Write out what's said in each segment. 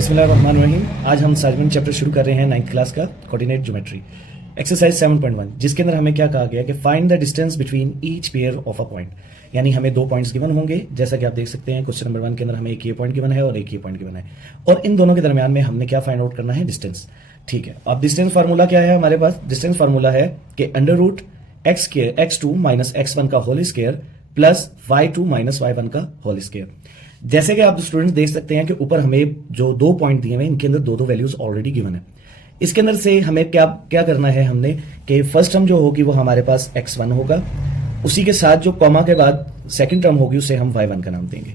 बिस्मिल्लाहिर्रहमानिर्रहीम। आज हम साइमन चैप्टर शुरू कर रहे हैं 9th क्लास का कोऑर्डिनेट ज्योमेट्री एक्सरसाइज 7.1, जिसके अंदर हमें क्या कहा गया कि find the distance between each pair of a point. यानी हमें दो पॉइंट्स गिवन होंगे, जैसा कि आप देख सकते हैं क्वेश्चन नंबर 1 के अंदर हमें एक ये पॉइंट गिवन है और एक ये पॉइंट गिवन है, और इन दोनों के दरमियान में हमने क्या फाइंड आउट करना है, डिस्टेंस। ठीक है, अब डिस्टेंस फार्मूला क्या है हमारे पास? डिस्टेंस फार्मूला है कि under root x2 minus x1 का whole square plus y2 minus y1 का होल स्क्वायर। जैसे कि आप स्टूडेंट्स देख सकते हैं कि ऊपर हमें जो दो पॉइंट दिए हुए हैं, इनके अंदर दो वैल्यूज ऑलरेडी गिवन है। इसके अंदर से हमें क्या क्या करना है हमने कि फर्स्ट टर्म जो होगी वो हमारे पास x1 होगा, उसी के साथ जो कॉमा के बाद सेकंड टर्म होगी उसे हम y1 का नाम देंगे।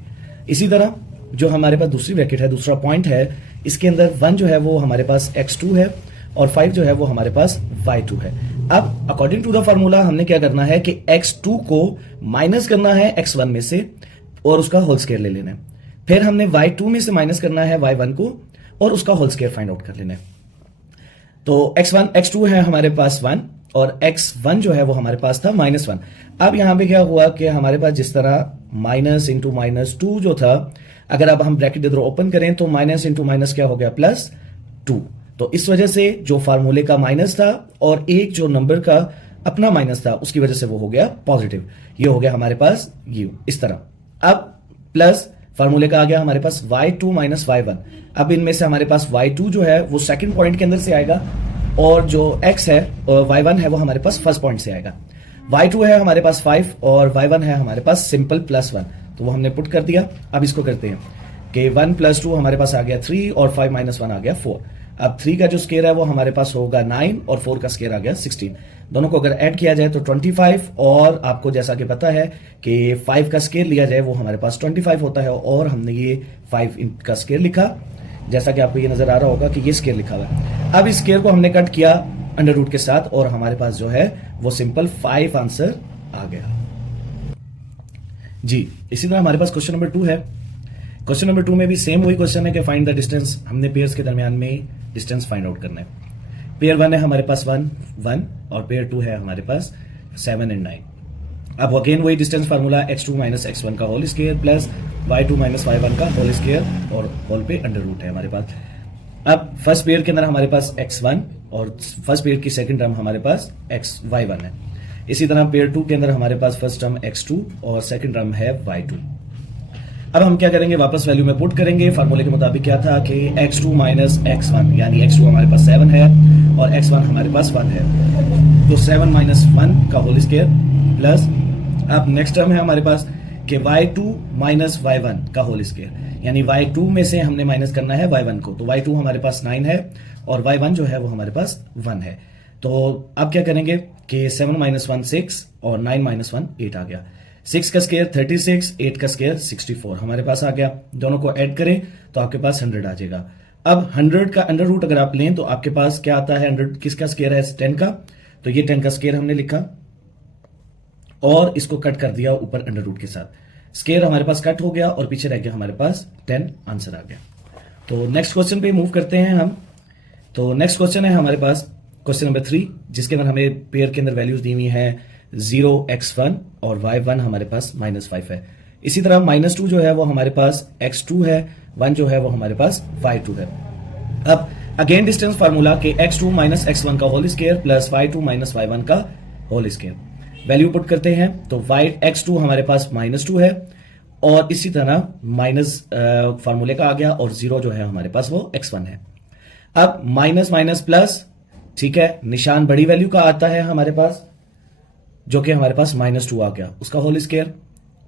इसी तरह जो हमारे पास दूसरी ब्रैकेट है, दूसरा पॉइंट है, इसके अंदर 1 जो है वो हमारे पास x2 है और 5 जो है वो हमारे पास y2 है। अब अकॉर्डिंग टू द फार्मूला हमने क्या करना है कि x2 को माइनस करना है x1 में से और उसका होल स्क्वायर ले लेना है। फिर हमने y2 में से माइनस करना है y1 को और उसका होल स्क्वायर फाइंड आउट कर लेना है। तो x2 है हमारे पास 1 और x1 जो है वो हमारे पास था -1। अब यहां पे क्या हुआ कि हमारे पास जिस तरह माइनस इंटू माइनस 2 जो था, अगर अब हम ब्रैकेट इधर ओपन करें तो माइनस इंटू माइनस क्या हो गया, +2। तो इस वजह से जो फार्मूले का माइनस था और एक जो नंबर का अपना माइनस था, उसकी वजह से वो हो गया पॉजिटिव। ये हो गया हमारे पास ये इस तरह। अब प्लस फार्मूले का आ गया हमारे पास y2 माइनस y1। अब इनमें से हमारे पास y2 जो है वो सेकंड पॉइंट के अंदर से आएगा और जो x है y1 है वो हमारे पास फर्स्ट पॉइंट से आएगा। y2 है हमारे पास 5 और y1 है हमारे पास सिंपल +1, तो वो हमने पुट कर दिया। अब इसको करते हैं कि 1 + 2 हमारे पास आ गया 3 और 5 - 1 आ गया 4। अब 3 का जो स्केयर है वो हमारे पास होगा 9 और 4 का स्केयर आ गया 16। दोनों को अगर ऐड किया जाए तो 25, और आपको जैसा कि पता है कि 5 का स्केयर लिया जाए वो हमारे पास 25 होता है, और हमने ये 5 का स्केयर लिखा, जैसा कि आपको ये नजर आ रहा होगा कि ये स्केयर लिखा हुआ है। अब इस स्केयर को हमने कट किया अंडर रूट के साथ और हमारे पास जो है वो सिंपल 5 आंसर आ गया जी। इसी तरह हमारे पास क्वेश्चन नंबर 2 है। क्वेश्चन नंबर 2 में भी सेम वही क्वेश्चन है कि फाइंड द डिस्टेंस। हमने पेयर्स के दरमियान में डिस्टेंस फाइंड आउट करना है। पेयर 1 है हमारे पास 1 और पेयर 2 है हमारे पास 7 और 9। अब अगेन वही distance formula x2 minus x1 का whole square plus y2 minus y1 का होल स्क्वायर और होल पे अंडर रूट है हमारे पास। अब फर्स्ट पेयर के अंदर हमारे पास x1 और फर्स्ट पेयर की सेकंड टर्म हमारे पास y1 है। इसी तरह पेयर 2 के अंदर हमारे पास फर्स्ट टर्म x2 और सेकंड टर्म है y2। अब हम क्या करेंगे, वापस वैल्यू में पुट करेंगे। फार्मूले के मुताबिक क्या था कि x2 माइनस x1, यानी x2 हमारे पास 7 है और x1 हमारे पास 1 है, तो 7 - 1 का होल स्क्वायर प्लस अब नेक्स्ट टर्म है हमारे पास कि y2 माइनस y1 का होल स्क्वायर, यानी y2 में से हमने माइनस करना है y1 को, तो y2 हमारे पास 9 है और y1 जो है वो हमारे पास 1 है। तो अब क्या करेंगे कि 7 - 1 6 और 9 - 1 8 आ गया। 6 का स्क्वायर 36, 8 का स्क्वायर 64 हमारे पास आ गया। दोनों को ऐड करें तो आपके पास 100 आ जाएगा। अब 100 का अंडर रूट अगर आप लें तो आपके पास क्या आता है, 100 किसका स्क्वायर है, 10 का, तो ये 10 का स्क्वायर हमने लिखा और इसको कट कर दिया ऊपर अंडर रूट के साथ। स्क्वायर हमारे पास कट हो गया और पीछे रह गया हमारे पास 10 आंसर आ गया। तो नेक्स्ट क्वेश्चन पे मूव करते हैं हम। तो नेक्स्ट क्वेश्चन है हमारे पास क्वेश्चन नंबर 3, जिसके अंदर हमें पेयर के अंदर वैल्यूज दी हुई है 0 x1 और y1 हमारे पास -5 है। इसी तरह -2 जो है वो हमारे पास x2 है, 1 जो है वो हमारे पास y2 है। अब अगेन डिस्टेंस फार्मूला के x2 माइनस x1 का whole square plus y2 minus y1 का होल स्क्वायर। वैल्यू पुट करते हैं तो x2 हमारे पास -2 है और इसी तरह माइनस फार्मूले का आ गया और 0 जो है हमारे पास वो x1 है। अब माइनस माइनस प्लस, ठीक है, निशान बड़ी वैल्यू का आता है हमारे पास, जो कि हमारे पास -2 आ गया, उसका होल स्क्वायर।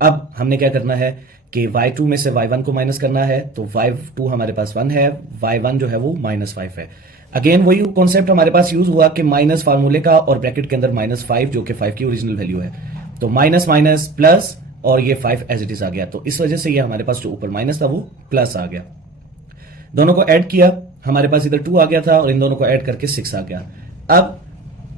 अब हमने क्या करना है कि y2 में से y1 को माइनस करना है, तो y2 हमारे पास 1 है, y1 जो है वो -5 है। अगेन वही कॉन्सेप्ट हमारे पास यूज हुआ कि माइनस फार्मूले का और ब्रैकेट के अंदर -5 जो कि 5 की ओरिजिनल वैल्यू है, तो माइनस माइनस प्लस और ये 5 एज इट इज आ गया। तो इस वजह से ये हमारे पास जो ऊपर माइनस था वो प्लस आ गया। दोनों को ऐड किया, हमारे पास इधर 2 आ गया था और इन दोनों को ऐड करके 6 आ गया। अब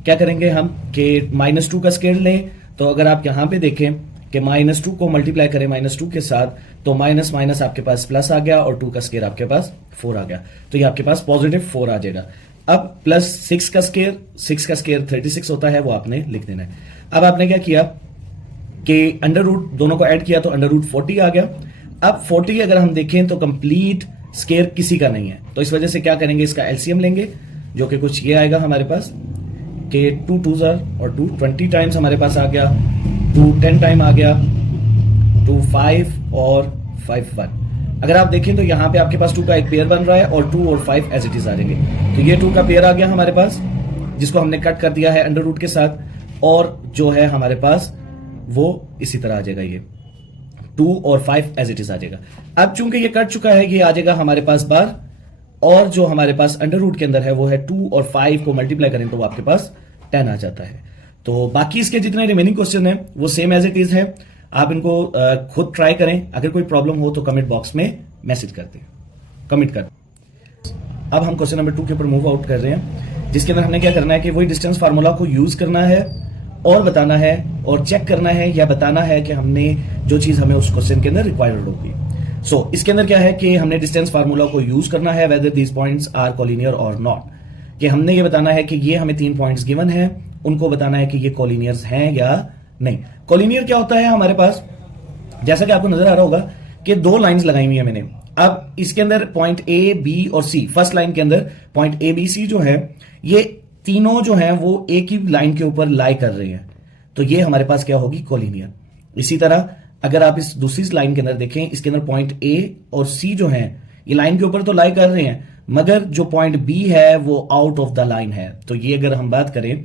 क्या करेंगे हम कि -2 का स्क्वायर लें, तो अगर आप यहां पे देखें कि -2 को मल्टीप्लाई करें -2 के साथ, तो माइनस माइनस आपके पास प्लस आ गया और 2 का स्क्वायर आपके पास 4 आ गया, तो ये आपके पास पॉजिटिव 4 आ जाएगा। अब प्लस 6 का स्क्वायर 36 होता है, वो आपने लिख देना है। अब आपने क्या किया कि अंडर रूट दोनों को ऐड किया तो अंडर रूट 40 आ गया। अब 40 अगर हम देखें तो कंप्लीट स्केयर किसी का नहीं है। तो इस वजह से क्या करेंगे, इसका एलसीएम लेंगे, जो कि कुछ ये आएगा हमारे पास कि 2 2s और 2 20 टाइम्स हमारे पास आ गया, 2 10 टाइम आ गया, 2 5 और 5 1। अगर आप देखें तो यहां पे आपके पास 2 का एक पेयर बन रहा है और 2 और 5 एज इट इज आ जाएंगे। तो ये 2 का पेयर आ गया हमारे पास, जिसको हमने कट कर दिया है अंडर रूट के साथ, और जो है हमारे पास वो इसी तरह आ जाएगा, ये 2 और 5 एज इट इज आ जाएगा। अब चूंकि ये कट चुका है, ये आ जाएगा हमारे पास बार, और जो हमारे पास अंडर रूट के अंदर है वो है 2 और 5 को मल्टीप्लाई करें तो वो आपके पास 10 आ जाता है। तो बाकी इसके जितने रिमेनिंग क्वेश्चन है वो सेम एज इट इज है। आप इनको खुद ट्राई करें, अगर कोई प्रॉब्लम हो तो कमेंट बॉक्स में मैसेज करते हैं, कमेंट कर। अब हम क्वेश्चन नंबर 2 के ऊपर मूव आउट कर रहे हैं, जिसके अंदर हमने क्या करना है कि वही डिस्टेंस फार्मूला को यूज करना है और बताना है और चेक करना है या बताना है कि हमने जो चीज हमें उस क्वेश्चन के अंदर रिक्वायर्ड होगी। सो इसके अंदर क्या है कि हमने डिस्टेंस फार्मूला को यूज करना है whether these points are collinear और नॉट, कि हमने ये बताना है कि ये हमें 3 पॉइंट्स गिवन है, उनको बताना है कि ये कोलिनियर्स हैं या नहीं। कोलिनियर क्या होता है हमारे पास, जैसा कि आपको नजर आ रहा होगा कि 2 लाइंस लगाई हुई है मैंने। अब इसके अंदर पॉइंट ए बी और सी, फर्स्ट लाइन के अंदर पॉइंट ए बी सी जो है, ये तीनों जो है वो एक ही लाइन के ऊपर लाई कर रहे हैं, तो ये हमारे पास क्या होगी, कोलिनियर। इसी तरह अगर आप इस दूसरी लाइन के अंदर देखें, इसके अंदर पॉइंट ए और सी जो है ये लाइन के ऊपर तो लाई कर रहे हैं, मगर जो पॉइंट बी है वो आउट ऑफ द लाइन है। तो ये अगर हम बात करें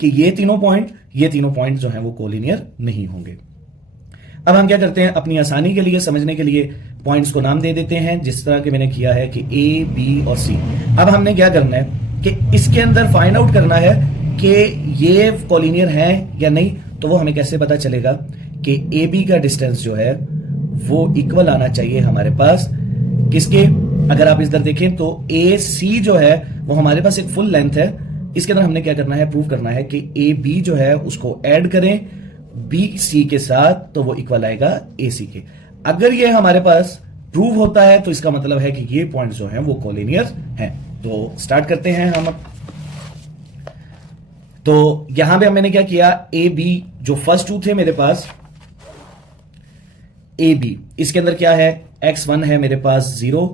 कि ये तीनों पॉइंट जो है वो कोलिनियर नहीं होंगे। अब हम क्या करते हैं, अपनी आसानी के लिए, समझने के लिए पॉइंट्स को नाम दे देते हैं, जिस तरह के मैंने किया है कि ए बी और सी। अब हमने क्या करना है कि इसके अंदर फाइंड आउट करना है कि ये कोलिनियर है या नहीं। तो वो हमें कैसे पता चलेगा कि ए बी का डिस्टेंस जो है वो इक्वल आना चाहिए हमारे पास किसके, अगर आप इधर देखें तो ए सी जो है वो हमारे पास एक फुल लेंथ है। इसके अंदर हमने क्या करना है, प्रूव करना है कि ए बी जो है उसको ऐड करें बी सी के साथ, तो वो इक्वल आएगा ए सी के। अगर ये हमारे पास प्रूव होता है तो इसका मतलब है कि ये पॉइंट्स जो हैं वो कोलिनियर हैं। तो स्टार्ट करते हैं हम। तो यहां पे मैंने क्या किया, ए बी जो फर्स्ट 2 थे मेरे पास, ए बी इसके अंदर क्या है, x1 है मेरे पास 0,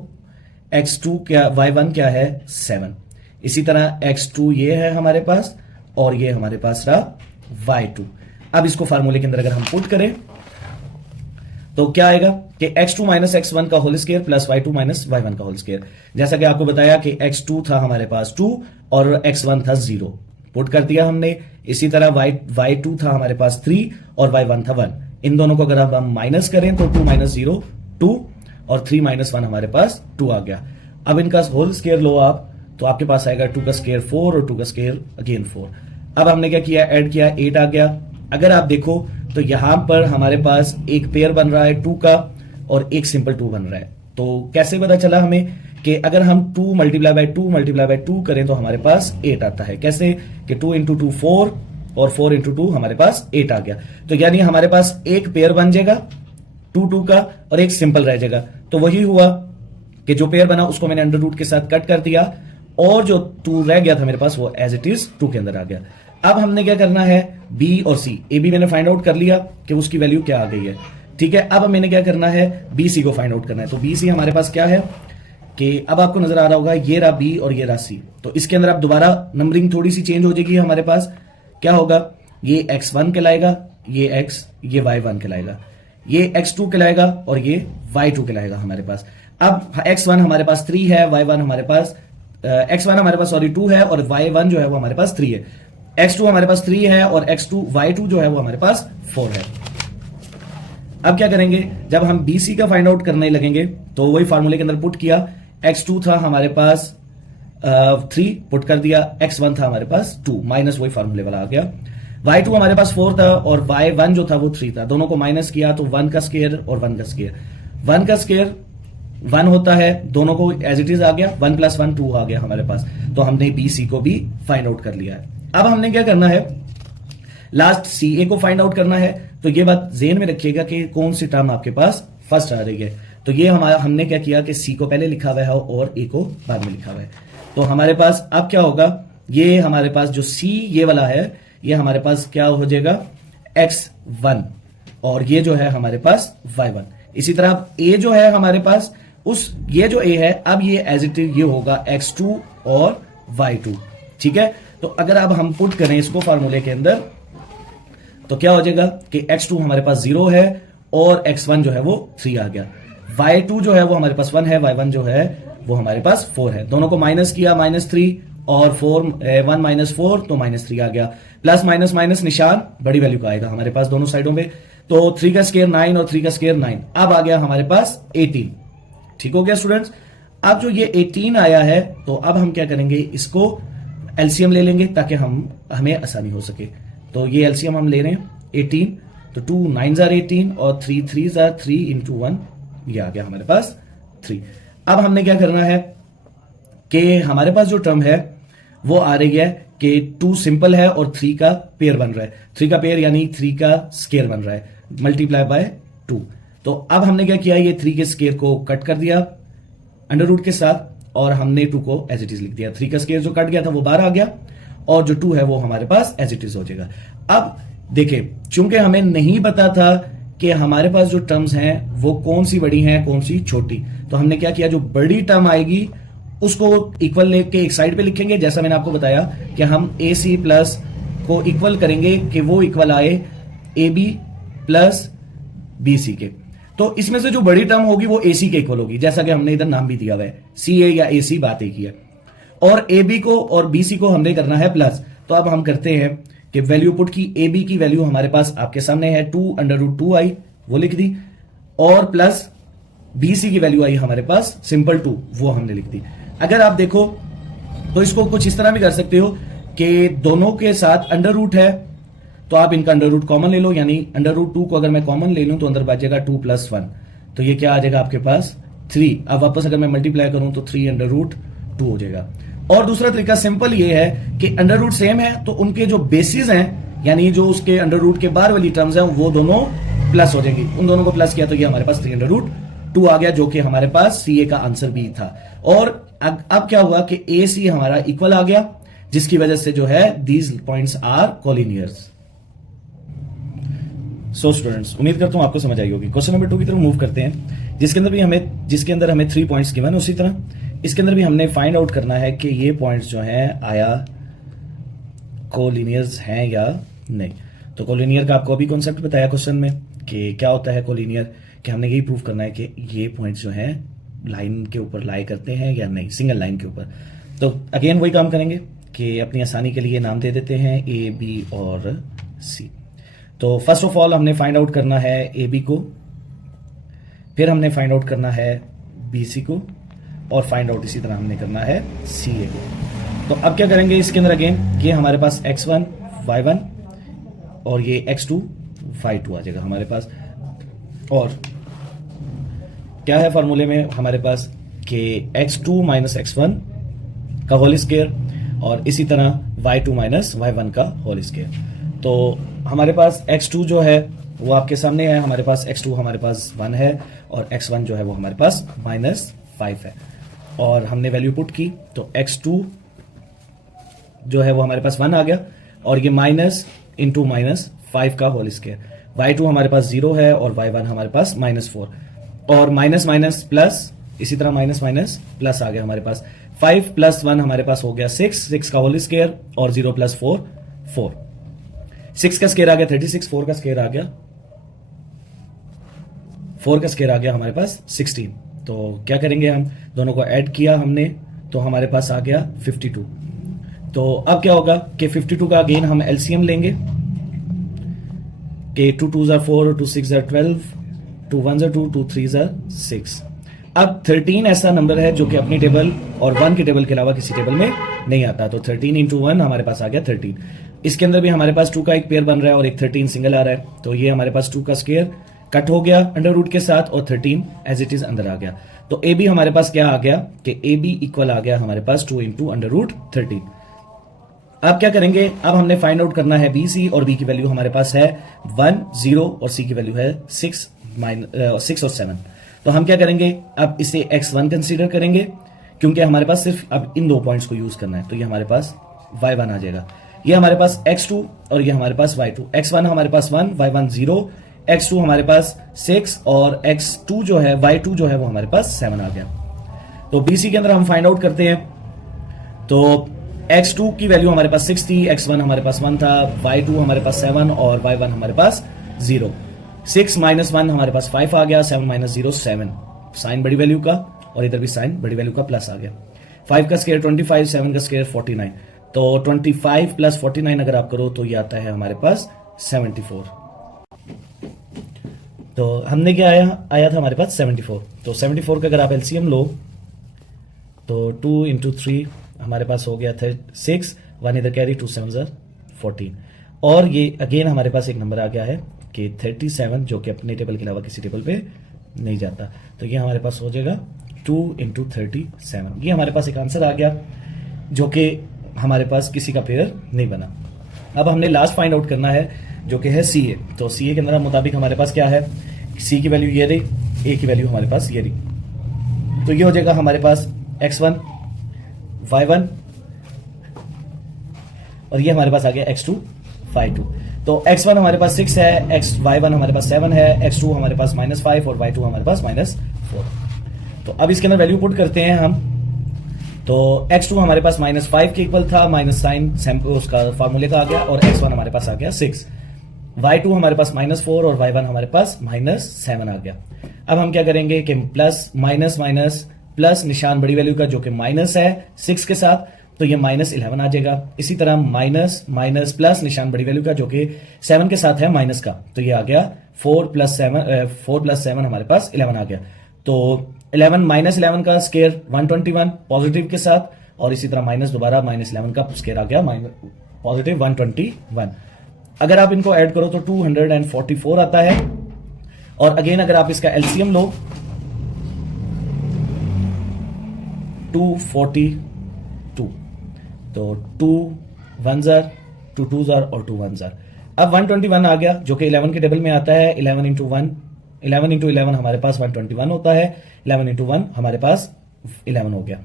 x2 क्या, y1 क्या है 7, इसी तरह x2 ये है हमारे पास और ये हमारे पास रहा y2। अब इसको फार्मूले के अंदर अगर हम पुट करें तो क्या आएगा कि x2 माइनस x1 का whole square plus y2 minus y1 का होल स्क्वायर। जैसा कि आपको बताया कि x2 था हमारे पास 2 और x1 था 0, पुट कर दिया हमने। इसी तरह y2 था हमारे पास 3 और y1 था 1। इन दोनों को अगर अब हम माइनस करें तो 2 माइनस 0 2 और 3 माइनस 1 हमारे पास 2 आ गया। अब इनका होल स्क्वायर लो आप, तो आपके पास आएगा 2 का स्क्वायर 4 और 2 का स्क्वायर अगेन 4। अब हमने क्या किया, ऐड किया, 8 आ गया। अगर आप देखो तो यहां पर हमारे पास एक पेयर बन रहा है 2 का और एक सिंपल 2 बन रहा है। तो कैसे पता चला हमें कि अगर हम 2 मल्टीप्लाई बाय 2 करें तो हमारे पास 8 आता है। कैसे कि 2 इंटू 2 4 और 4 इंटू 2 हमारे पास 8 आ गया। तो यानी हमारे पास एक पेयर बन जाएगा 2 का और एक सिंपल रह जाएगा। तो वही हुआ कि जो पेयर बना उसको मैंने अंडर रूट के साथ कट कर दिया और जो 2 रह गया था मेरे पास वो एज इट इज 2 के अंदर आ गया। अब हमने क्या करना है, बी और सी, ए बी मैंने फाइंड आउट कर लिया कि उसकी वैल्यू क्या आ गई है, ठीक है। अब मैंने क्या करना है, बी सी को फाइंड आउट करना है। तो बी सी हमारे पास क्या है कि अब आपको नजर आ रहा होगा ये रहा बी और ये रहा सी। तो इसके अंदर अब दोबारा नंबरिंग थोड़ी सी चेंज हो जाएगी। हमारे पास क्या होगा, ये x1 कहलाएगा, ये x, ये y1 कहलाएगा, ये x2 कहलाएगा और ये y2 कहलाएगा हमारे पास। अब x1 हमारे पास 3 है, y1 हमारे पास x1 हमारे पास 2 है और y1 जो है वो हमारे पास 3 है, x2 हमारे पास 3 है और y2 जो है वो हमारे पास 4 है। अब क्या करेंगे, जब हम BC का फाइंड आउट करने लगेंगे तो वही फार्मूले के अंदर पुट किया, x2 था हमारे पास 3, पुट कर दिया, x1 था हमारे पास 2, माइनस वही फार्मूले वाला आ गया, y2 हमारे पास 4 था और y1 जो था वो 3 था, दोनों को माइनस किया तो 1 का स्क्वायर और 1 का स्क्वायर, 1 का स्क्वायर 1 होता है, दोनों को एज इट इज आ गया, 1 + 1 2 आ गया हमारे पास। तो हमने BC को भी फाइंड आउट कर लिया है। अब हमने क्या करना है, लास्ट CA को फाइंड आउट करना है। तो ये बात ज़हन में रखिएगा कि कौन सी टर्म आपके पास फर्स्ट आ रही है। तो ये हमने क्या किया कि C को पहले लिखा हुआ है और A को बाद में लिखा हुआ है। तो हमारे पास अब क्या होगा, ये हमारे पास जो C ये वाला है ये हमारे पास क्या हो जाएगा x1 और ये जो है हमारे पास y1। इसी तरह A जो है हमारे पास उस ये जो a है अब ये एज इट इज ये होगा x2 और y2, ठीक है। तो अगर अब हम पुट करें इसको फार्मूले के अंदर तो क्या हो जाएगा कि x2 हमारे पास 0 है और x1 जो है वो 3 आ गया, y2 जो है वो हमारे पास 1 है, y1 जो है वो हमारे पास 4 है। दोनों को माइनस किया -3 और 1 माइनस 4 तो -3 आ गया, प्लस माइनस माइनस निशान बड़ी वैल्यू का आएगा हमारे पास दोनों साइडों पे। तो 3 का स्क्वायर 9 और 3 का स्क्वायर 9, अब आ गया हमारे पास 18। ठीक हो गया स्टूडेंट्स। अब जो ये 18 आया है तो अब हम क्या करेंगे, इसको एलसीएम ले लेंगे ताकि हमें आसानी हो सके। तो ये एलसीएम हम ले रहे हैं 18, तो 2 9s are 18 और 3 3s are 3 into 1, ये आ गया हमारे पास 3। अब हमने क्या करना है कि हमारे पास जो टर्म है वो आ रही है कि 2 सिंपल है और 3 का पेयर बन रहा है, 3 का पेयर यानी 3 का स्केयर बन रहा है, मल्टीप्लाई बाय 2। तो अब हमने क्या किया, ये 3 के स्केयर को कट कर दिया अंडर रूट के साथ और हमने 2 को एज इट इज लिख दिया। 3 का स्केयर जो कट गया था वो 12 आ गया और जो 2 है वो हमारे पास एज इट इज हो जाएगा। अब देखिए चूंकि हमें नहीं पता था कि हमारे पास जो टर्म्स हैं वो कौन सी बड़ी हैं कौन सी छोटी, तो हमने क्या किया, जो बड़ी टर्म आएगी उसको इक्वल लेके एक साइड पे लिखेंगे। जैसा मैंने आपको बताया कि हम ए सी प्लस को इक्वल करेंगे कि वो इक्वल आए A B plus B C के। तो इसमें से जो बड़ी टर्म होगी वो ए सी के इक्वल होगी, जैसा कि हमने इधर नाम भी दिया हुआ है, सी ए या ए सी बात एक ही है। और ए बी को और बी सी को हमने करना है प्लस। तो अब हम करते हैं कि वैल्यू पुट की, ए बी की वैल्यू हमारे पास आपके सामने है 2 √2 आई, वो लिख दी, और प्लस बी सी की वैल्यू आई हमारे पास सिंपल 2, वो हमने लिख दी। अगर आप देखो तो इसको कुछ इस तरह भी कर सकते हो कि दोनों के साथ अंडर रूट है तो आप इनका अंडर रूट कॉमन ले लो, यानी अंडर रूट 2 को अगर मैं कॉमन ले लूं तो अंदर बचेगा 2 + 1, तो ये क्या आ जाएगा आपके पास 3। अब वापस अगर मैं मल्टीप्लाई करूं तो 3 √2 हो जाएगा। और दूसरा तरीका सिंपल ये है कि अंडर रूट सेम है तो उनके जो बेसिस हैं यानी जो उसके अंडर रूट के बाहर वाली टर्म्स हैं वो दोनों प्लस हो जाएगी, उन दोनों को प्लस किया तो ये हमारे पास 3 √2 आ गया, जो कि हमारे पास सी ए का आंसर भी था। और अब क्या हुआ कि ए सी हमारा इक्वल आ गया, जिसकी वजह से जो है these points are collinears. So students, उम्मीद करता हूं आपको समझ आई होगी। क्वेश्चन नंबर 2 की तरफ मूव करते हैं, जिसके अंदर हमें 3 पॉइंट्स गिवन है। उसी तरह इसके अंदर भी हमने फाइंड आउट करना है कि ये पॉइंट्स जो हैं आया कोलिनियर्स हैं या नहीं। तो कोलिनियर का आपको अभी कॉन्सेप्ट बताया क्वेश्चन में कि क्या होता है कोलिनियर, कि हमने यही प्रूव करना है कि ये पॉइंट्स जो हैं लाइन के ऊपर लाई करते हैं या नहीं, सिंगल लाइन के ऊपर। तो अगेन वही काम करेंगे कि अपनी आसानी के लिए नाम दे देते हैं ए बी और सी। तो फर्स्ट ऑफ ऑल हमने फाइंड आउट करना है ए बी को, फिर हमने फाइंड आउट करना है बी सी को, और फाइंड आउट इसी तरह हमने करना है सी ए को। तो अब क्या करेंगे इसके अंदर, अगेन ये हमारे पास x1 y1 और ये x2 y2 आ जाएगा हमारे पास। और क्या है फार्मूले में हमारे पास कि x2 - x1 का होल स्क्वायर और इसी तरह y2 - y1 का होल स्क्वायर। तो हमारे पास x2 जो है वो आपके सामने है, हमारे पास x2 हमारे पास 1 है और x1 जो है वो हमारे पास -5 है। और हमने वैल्यू पुट की तो x2 जो है वो हमारे पास 1 आ गया और ये माइनस इंटू -5 का होल स्क्वायर। y2 हमारे पास 0 है और y1 हमारे पास -4 और माइनस माइनस प्लस, इसी तरह माइनस माइनस प्लस आ गया हमारे पास। 5 + 1 हमारे पास हो गया 6 का होल स्क्वायर और 0 + 4 4। 6 का स्क्वायर आ गया 36, 4 का स्क्वायर आ गया 4 का स्क्वायर आ गया हमारे पास 16। तो क्या करेंगे, हम दोनों को ऐड किया हमने तो हमारे पास आ गया 52। तो अब क्या होगा कि 52 का अगेन हम एलसीएम लेंगे कि 2 2s are 4, 2 6s are 12, 2 1s are 2, 2 3s are 6। अब 13 ऐसा नंबर है जो कि अपनी टेबल और 1 के टेबल के अलावा किसी टेबल में नहीं आता, तो 13 × 1 हमारे पास आ गया 13। इसके अंदर भी हमारे पास 2 का एक पेयर बन रहा है और एक 13 सिंगल आ रहा है, तो ये हमारे पास 2 का स्क्वायर कट हो गया अंडर रूट के साथ और 13 एज इट इज अंदर आ गया। तो ए बी हमारे पास क्या आ गया कि ए बी इक्वल आ गया हमारे पास 2 × √13। अब क्या करेंगे, अब हमने फाइंड आउट करना है बी सी, और बी की वैल्यू हमारे पास है 1 0 और सी की वैल्यू है 6 और 7। तो हम क्या करेंगे, अब इसे x1 कंसीडर करेंगे क्योंकि हमारे पास सिर्फ अब इन 2 पॉइंट्स को यूज करना है। तो ये हमारे पास y1 आ जाएगा, ये हमारे पास x2 और ये हमारे पास y2। x1 हमारे पास 1, y1 0, x2 हमारे पास 6 और x2 जो है y2 जो है वो हमारे पास 7 आ गया। तो BC के अंदर हम फाइंड आउट करते हैं। तो x2 की वैल्यू हमारे पास 6 थी, x1 हमारे पास 1 था, y2 हमारे पास 7 और y1 हमारे पास 0। 6 माइनस 1 हमारे पास 5 आ गया, 7 माइनस 0 7, साइन बड़ी वैल्यू का और इधर भी साइन बड़ी वैल्यू का प्लस आ गया। 5 का स्क्वायर 25, 7 का स्क्वायर 49। तो 25 प्लस 49 अगर आप करो तो ये आता है हमारे पास 74। तो हमने क्या आया था हमारे पास 74। तो 74 का अगर आप एलसीएम लो तो 2 इंटू 3 हमारे पास हो गया था 6, 1 इधर कैरी, 2 7 14। और ये अगेन हमारे पास एक नंबर आ गया है कि 37 जो कि अपने टेबल के अलावा किसी टेबल पे नहीं जाता। तो ये हमारे पास हो जाएगा 2 इंटू 37। ये हमारे पास एक आंसर आ गया जो कि हमारे पास किसी का पेयर नहीं बना। अब हमने लास्ट फाइंड आउट करना है जो कि है CA। तो CA के अंदर मुताबिक हमारे पास क्या है, C की वैल्यू ये रही, A की वैल्यू हमारे पास ये रही। तो ये हो जाएगा हमारे पास x1 y1 और ये हमारे पास आ गया x2 y2। तो x1 हमारे पास 6 है, y1 हमारे पास 7 है, x2 हमारे पास -5 और y2 हमारे पास -4। तो अब इसके अंदर वैल्यू पुट करते हैं हम। तो x2 हमारे पास -5 के इक्वल था, माइनस साइन उसका फार्मूले का आ गया, और x1 हमारे पास आ गया 6। y2 हमारे पास -4 और y1 हमारे पास -7 आ गया। अब हम क्या करेंगे कि प्लस माइनस माइनस प्लस निशान बड़ी वैल्यू का जो कि माइनस है 6 के साथ, तो ये -11 आ जाएगा। इसी तरह माइनस माइनस प्लस निशान बड़ी वैल्यू का जो कि 7 के साथ है माइनस का, तो ये आ गया 4 प्लस 7 हमारे पास 11 आ गया। तो 11 -11 का स्केयर 121 पॉजिटिव के साथ, और इसी तरह माइनस दोबारा -11 का स्केयर आ गया पॉजिटिव 121। अगर आप इनको ऐड करो तो 244 आता है। और अगेन अगर आप इसका एलसीएम लो 242, तो 2 1s are 2 2s are और 2 1s are। अब 121 आ गया जो कि 11 के टेबल में आता है। 11 इंटू 11 हमारे पास 121 होता है, 11 इंटू 1 हमारे पास 11 हो गया।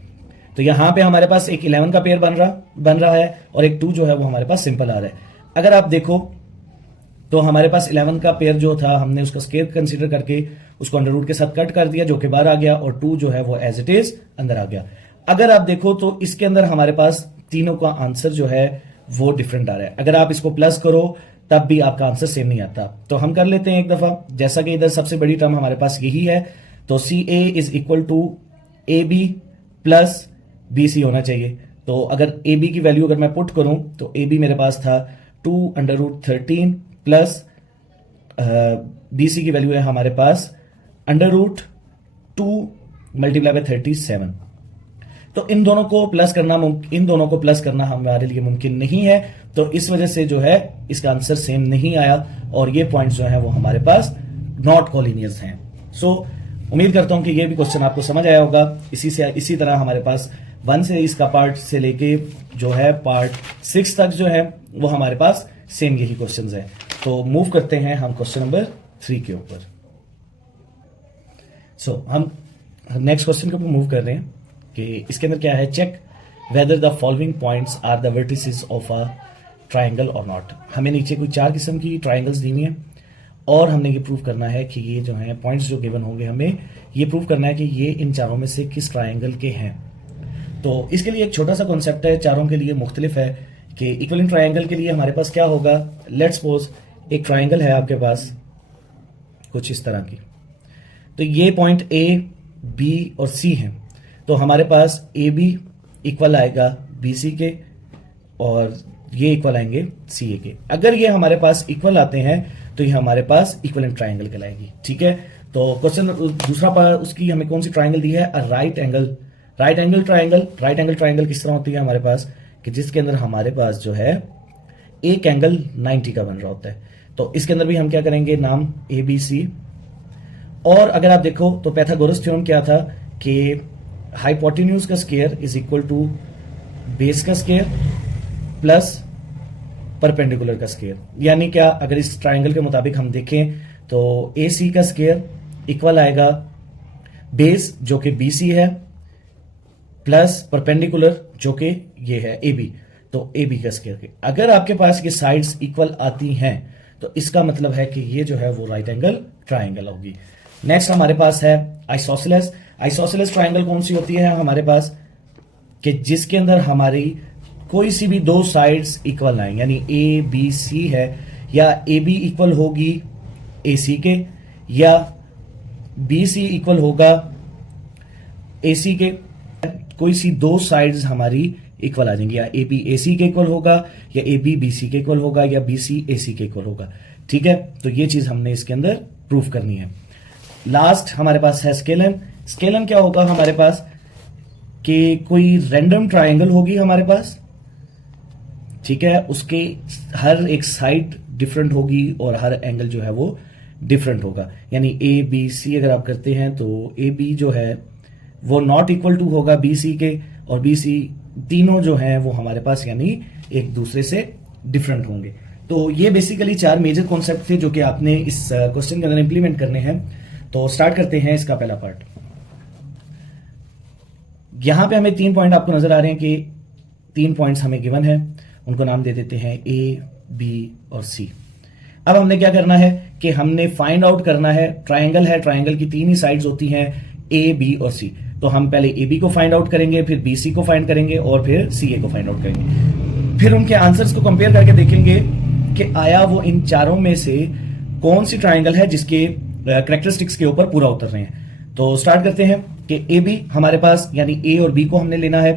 तो यहां पे हमारे पास एक 11 का पेयर बन रहा है और एक 2 जो है वो हमारे पास सिंपल आ रहा है। अगर आप देखो तो हमारे पास 11 का पेयर जो था हमने उसका स्केयर कंसीडर करके उसको अंडर रूट के साथ कट कर दिया जो कि बाहर आ गया, और 2 जो है वो एज इट इज अंदर आ गया। अगर आप देखो तो इसके अंदर हमारे पास तीनों का आंसर जो है वो डिफरेंट आ रहा है। अगर आप इसको प्लस करो तब भी आपका आंसर सेम नहीं आता। तो हम कर लेते हैं एक दफा, जैसा कि इधर सबसे बड़ी टर्म हमारे पास यही है, तो CA is equal to AB plus BC होना चाहिए। तो अगर AB की वैल्यू अगर मैं पुट करूं तो AB मेरे पास था 2√13 प्लस BC की वैल्यू है हमारे पास √2 मल्टीप्लाई बाय 37। तो इन दोनों को प्लस करना हमारे लिए मुमकिन नहीं है, तो इस वजह से जो है इसका आंसर सेम नहीं आया, और ये पॉइंट्स जो है वो हमारे पास नॉट कोलिनियस हैं। सो उम्मीद करता हूं कि ये भी क्वेश्चन आपको समझ आया होगा। इसी तरह हमारे पास 1 से इसका पार्ट से लेके जो है पार्ट 6 तक जो है वो हमारे पास सेम यही क्वेश्चंस हैं। तो मूव करते हैं हम क्वेश्चन नंबर 3 के ऊपर। सो हम नेक्स्ट क्वेश्चन के ऊपर मूव कर रहे हैं कि इसके अंदर क्या है, check whether the following points are the vertices of a triangle और नॉट। हमें नीचे कोई 4 किस्म की ट्राइंगल्स दी हुई हैं और हमने ये प्रूव करना है कि ये जो है पॉइंट्स जो गिवन होंगे हमें ये प्रूव करना है कि ये इन चारों में से किस ट्राइंगल के हैं। तो इसके लिए एक छोटा सा कॉन्सेप्ट है, चारों के लिए मुख्तलिफ है कि इक्विवेलेंट ट्राइंगल के लिए हमारे पास क्या होगा। लेट्स सपोज एक ट्राइंगल है आपके पास कुछ इस तरह की, तो ये पॉइंट A, B और C हैं, तो हमारे पास AB इक्वल आएगा BC के और ये इक्वल आएंगे CA के। अगर ये हमारे पास इक्वल आते हैं तो ये हमारे पास इक्विवेलेंट ट्राइंगल कहलाएगी। ठीक है, तो क्वेश्चन दूसरा पार्ट उसकी हमें कौन सी ट्राइंगल दी है, राइट एंगल ट्राइंगल किस तरह होती है हमारे पास कि जिसके अंदर हमारे पास जो है एक एंगल 90 का बन रहा होता है। तो इसके अंदर भी हम क्या करेंगे, नाम ABC। और अगर आप देखो तो पाइथागोरस थ्योरम क्या था कि हाइपोटेन्यूज का square is equal to base का स्क्वायर प्लस परपेंडिकुलर का स्क्वायर। यानी क्या, अगर इस ट्राइंगल के मुताबिक हम देखें तो AC का स्क्वायर इक्वल आएगा बेस जो कि BC है प्लस परपेंडिकुलर जो कि ये है AB, तो AB का स्क्वायर के। अगर आपके पास ये साइड्स इक्वल आती हैं तो इसका मतलब है कि ये जो है वो राइट एंगल ट्राइंगल होगी। नेक्स्ट हमारे पास है आइसोसेलेस। आइसोसेलेस ट्राइंगल कौन सी होती है हमारे पास, कि जिसके अंदर हमारी कोई सी भी दो साइड्स इक्वल आए, यानी ए बी सी है, या ए बी इक्वल होगी ए सी के, या बी सी इक्वल होगा ए सी के। कोई सी दो साइड्स हमारी इक्वल आ जाएंगी, या ए बी ए सी के इक्वल होगा, या ए बी बी सी के इक्वल होगा, या बी सी ए सी के इक्वल होगा। ठीक है, तो ये चीज हमने इसके अंदर प्रूफ करनी है। लास्ट हमारे पास है स्केलन। स्केलन क्या होगा हमारे पास, कि कोई रैंडम ट्राइंगल होगी हमारे पास, ठीक है, उसके हर एक साइड डिफरेंट होगी और हर एंगल जो है वो डिफरेंट होगा। यानी ए बी सी अगर आप करते हैं तो ए बी जो है वो नॉट इक्वल टू होगा बी सी के, और बी सी तीनों जो हैं वो हमारे पास यानी एक दूसरे से डिफरेंट होंगे। तो ये बेसिकली 4 मेजर कॉन्सेप्ट थे जो कि आपने इस क्वेश्चन के अंदर इंप्लीमेंट करने हैं। तो स्टार्ट करते हैं इसका पहला पार्ट। यहां पे हमें 3 पॉइंट आपको नजर आ रहे हैं कि 3 पॉइंट्स हमें गिवन है, उनको नाम दे देते हैं ए बी और सी। अब हमने क्या करना है कि हमने फाइंड आउट करना है, ट्राइंगल है, ट्राइंगल की 3 ही साइड्स होती हैं ए बी और सी। तो हम पहले ए बी को फाइंड आउट करेंगे, फिर बी सी को फाइंड करेंगे और फिर सी ए को फाइंड आउट करेंगे। फिर उनके आंसर्स को कंपेयर करके देखेंगे कि आया वो इन चारों में से कौन सी ट्राइंगल है जिसके कैरेक्टरिस्टिक्स के ऊपर पूरा उतर रहे हैं। तो स्टार्ट करते हैं कि ए बी हमारे पास यानी ए और बी को हमने लेना है।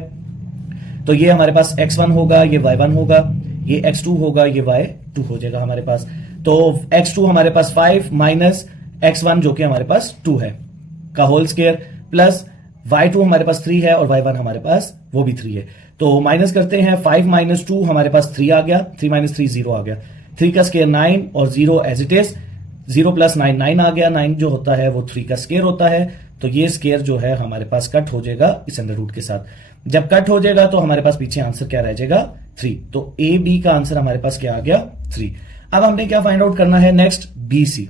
तो ये हमारे पास x1 होगा, ये y1 होगा, ये x2 होगा, ये y2 हो जाएगा हमारे पास। तो x2 हमारे पास 5 माइनस x1 जो कि हमारे पास 2 है का होल स्क्वायर, प्लस y2 हमारे पास 3 है और y1 हमारे पास वो भी 3 है। तो माइनस करते हैं, 5 माइनस 2 हमारे पास 3 आ गया, 3 माइनस 3 0 आ गया, 3 का स्क्वायर 9 और 0 एज इट इज, 0 प्लस 9 9 आ गया, 9 जो होता है वो 3 का स्क्वायर होता है। तो ये स्क्वायर जो है हमारे पास कट हो जाएगा इस अंडर रूट के साथ। जब कट हो जाएगा तो हमारे पास पीछे आंसर क्या रह जाएगा 3। तो ए बी का आंसर हमारे पास क्या आ गया 3। अब हमने क्या फाइंड आउट करना है next, B C.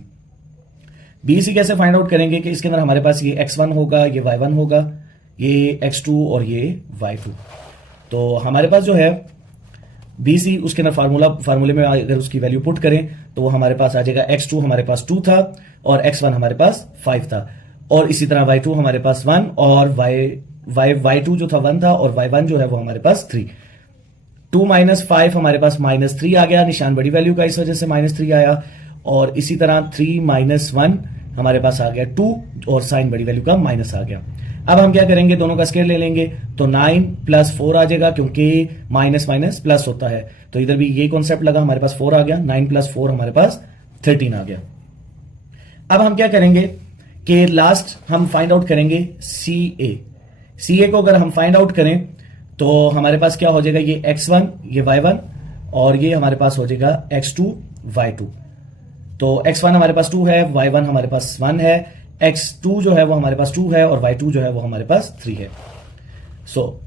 B C कैसे फाइंड आउट करेंगे कि इसके अंदर हमारे पास ये x1 होगा, ये y1 होगा, ये x2 और ये y2। तो हमारे पास जो है बी सी, उसके अंदर फार्मूले में अगर उसकी वैल्यू पुट करें तो वो हमारे पास आ जाएगा x2 हमारे पास 2 था और x1 हमारे पास 5 था, और इसी तरह y2 हमारे पास 1 और y2 जो था 1 था और y1 जो है वो हमारे पास 3। 2 माइनस 5 हमारे पास माइनस 3 आ गया, निशान बड़ी वैल्यू का इस वजह से माइनस 3 आया, और इसी तरह 3 माइनस 1 हमारे पास आ गया 2 और साइन बड़ी वैल्यू का माइनस आ गया। अब हम क्या करेंगे, दोनों का स्क्वायर ले लेंगे तो 9 प्लस 4 आ जाएगा, क्योंकि माइनस माइनस प्लस होता है। तो इधर भी ये कॉन्सेप्ट लगा, हमारे पास 4 आ गया, 9 प्लस 4 हमारे पास 13 आ गया। अब हम क्या करेंगे कि लास्ट हम फाइंड आउट करेंगे सी ए। सी ए को अगर हम फाइंड आउट करें तो हमारे पास क्या हो जाएगा, ये x1 ये y1 और ये हमारे पास हो जाएगा x2 y2। तो x1 हमारे पास 2 है, y1 हमारे पास 1 है, x2 जो है वो हमारे पास 2 है और y2 जो है वो हमारे पास 3 है।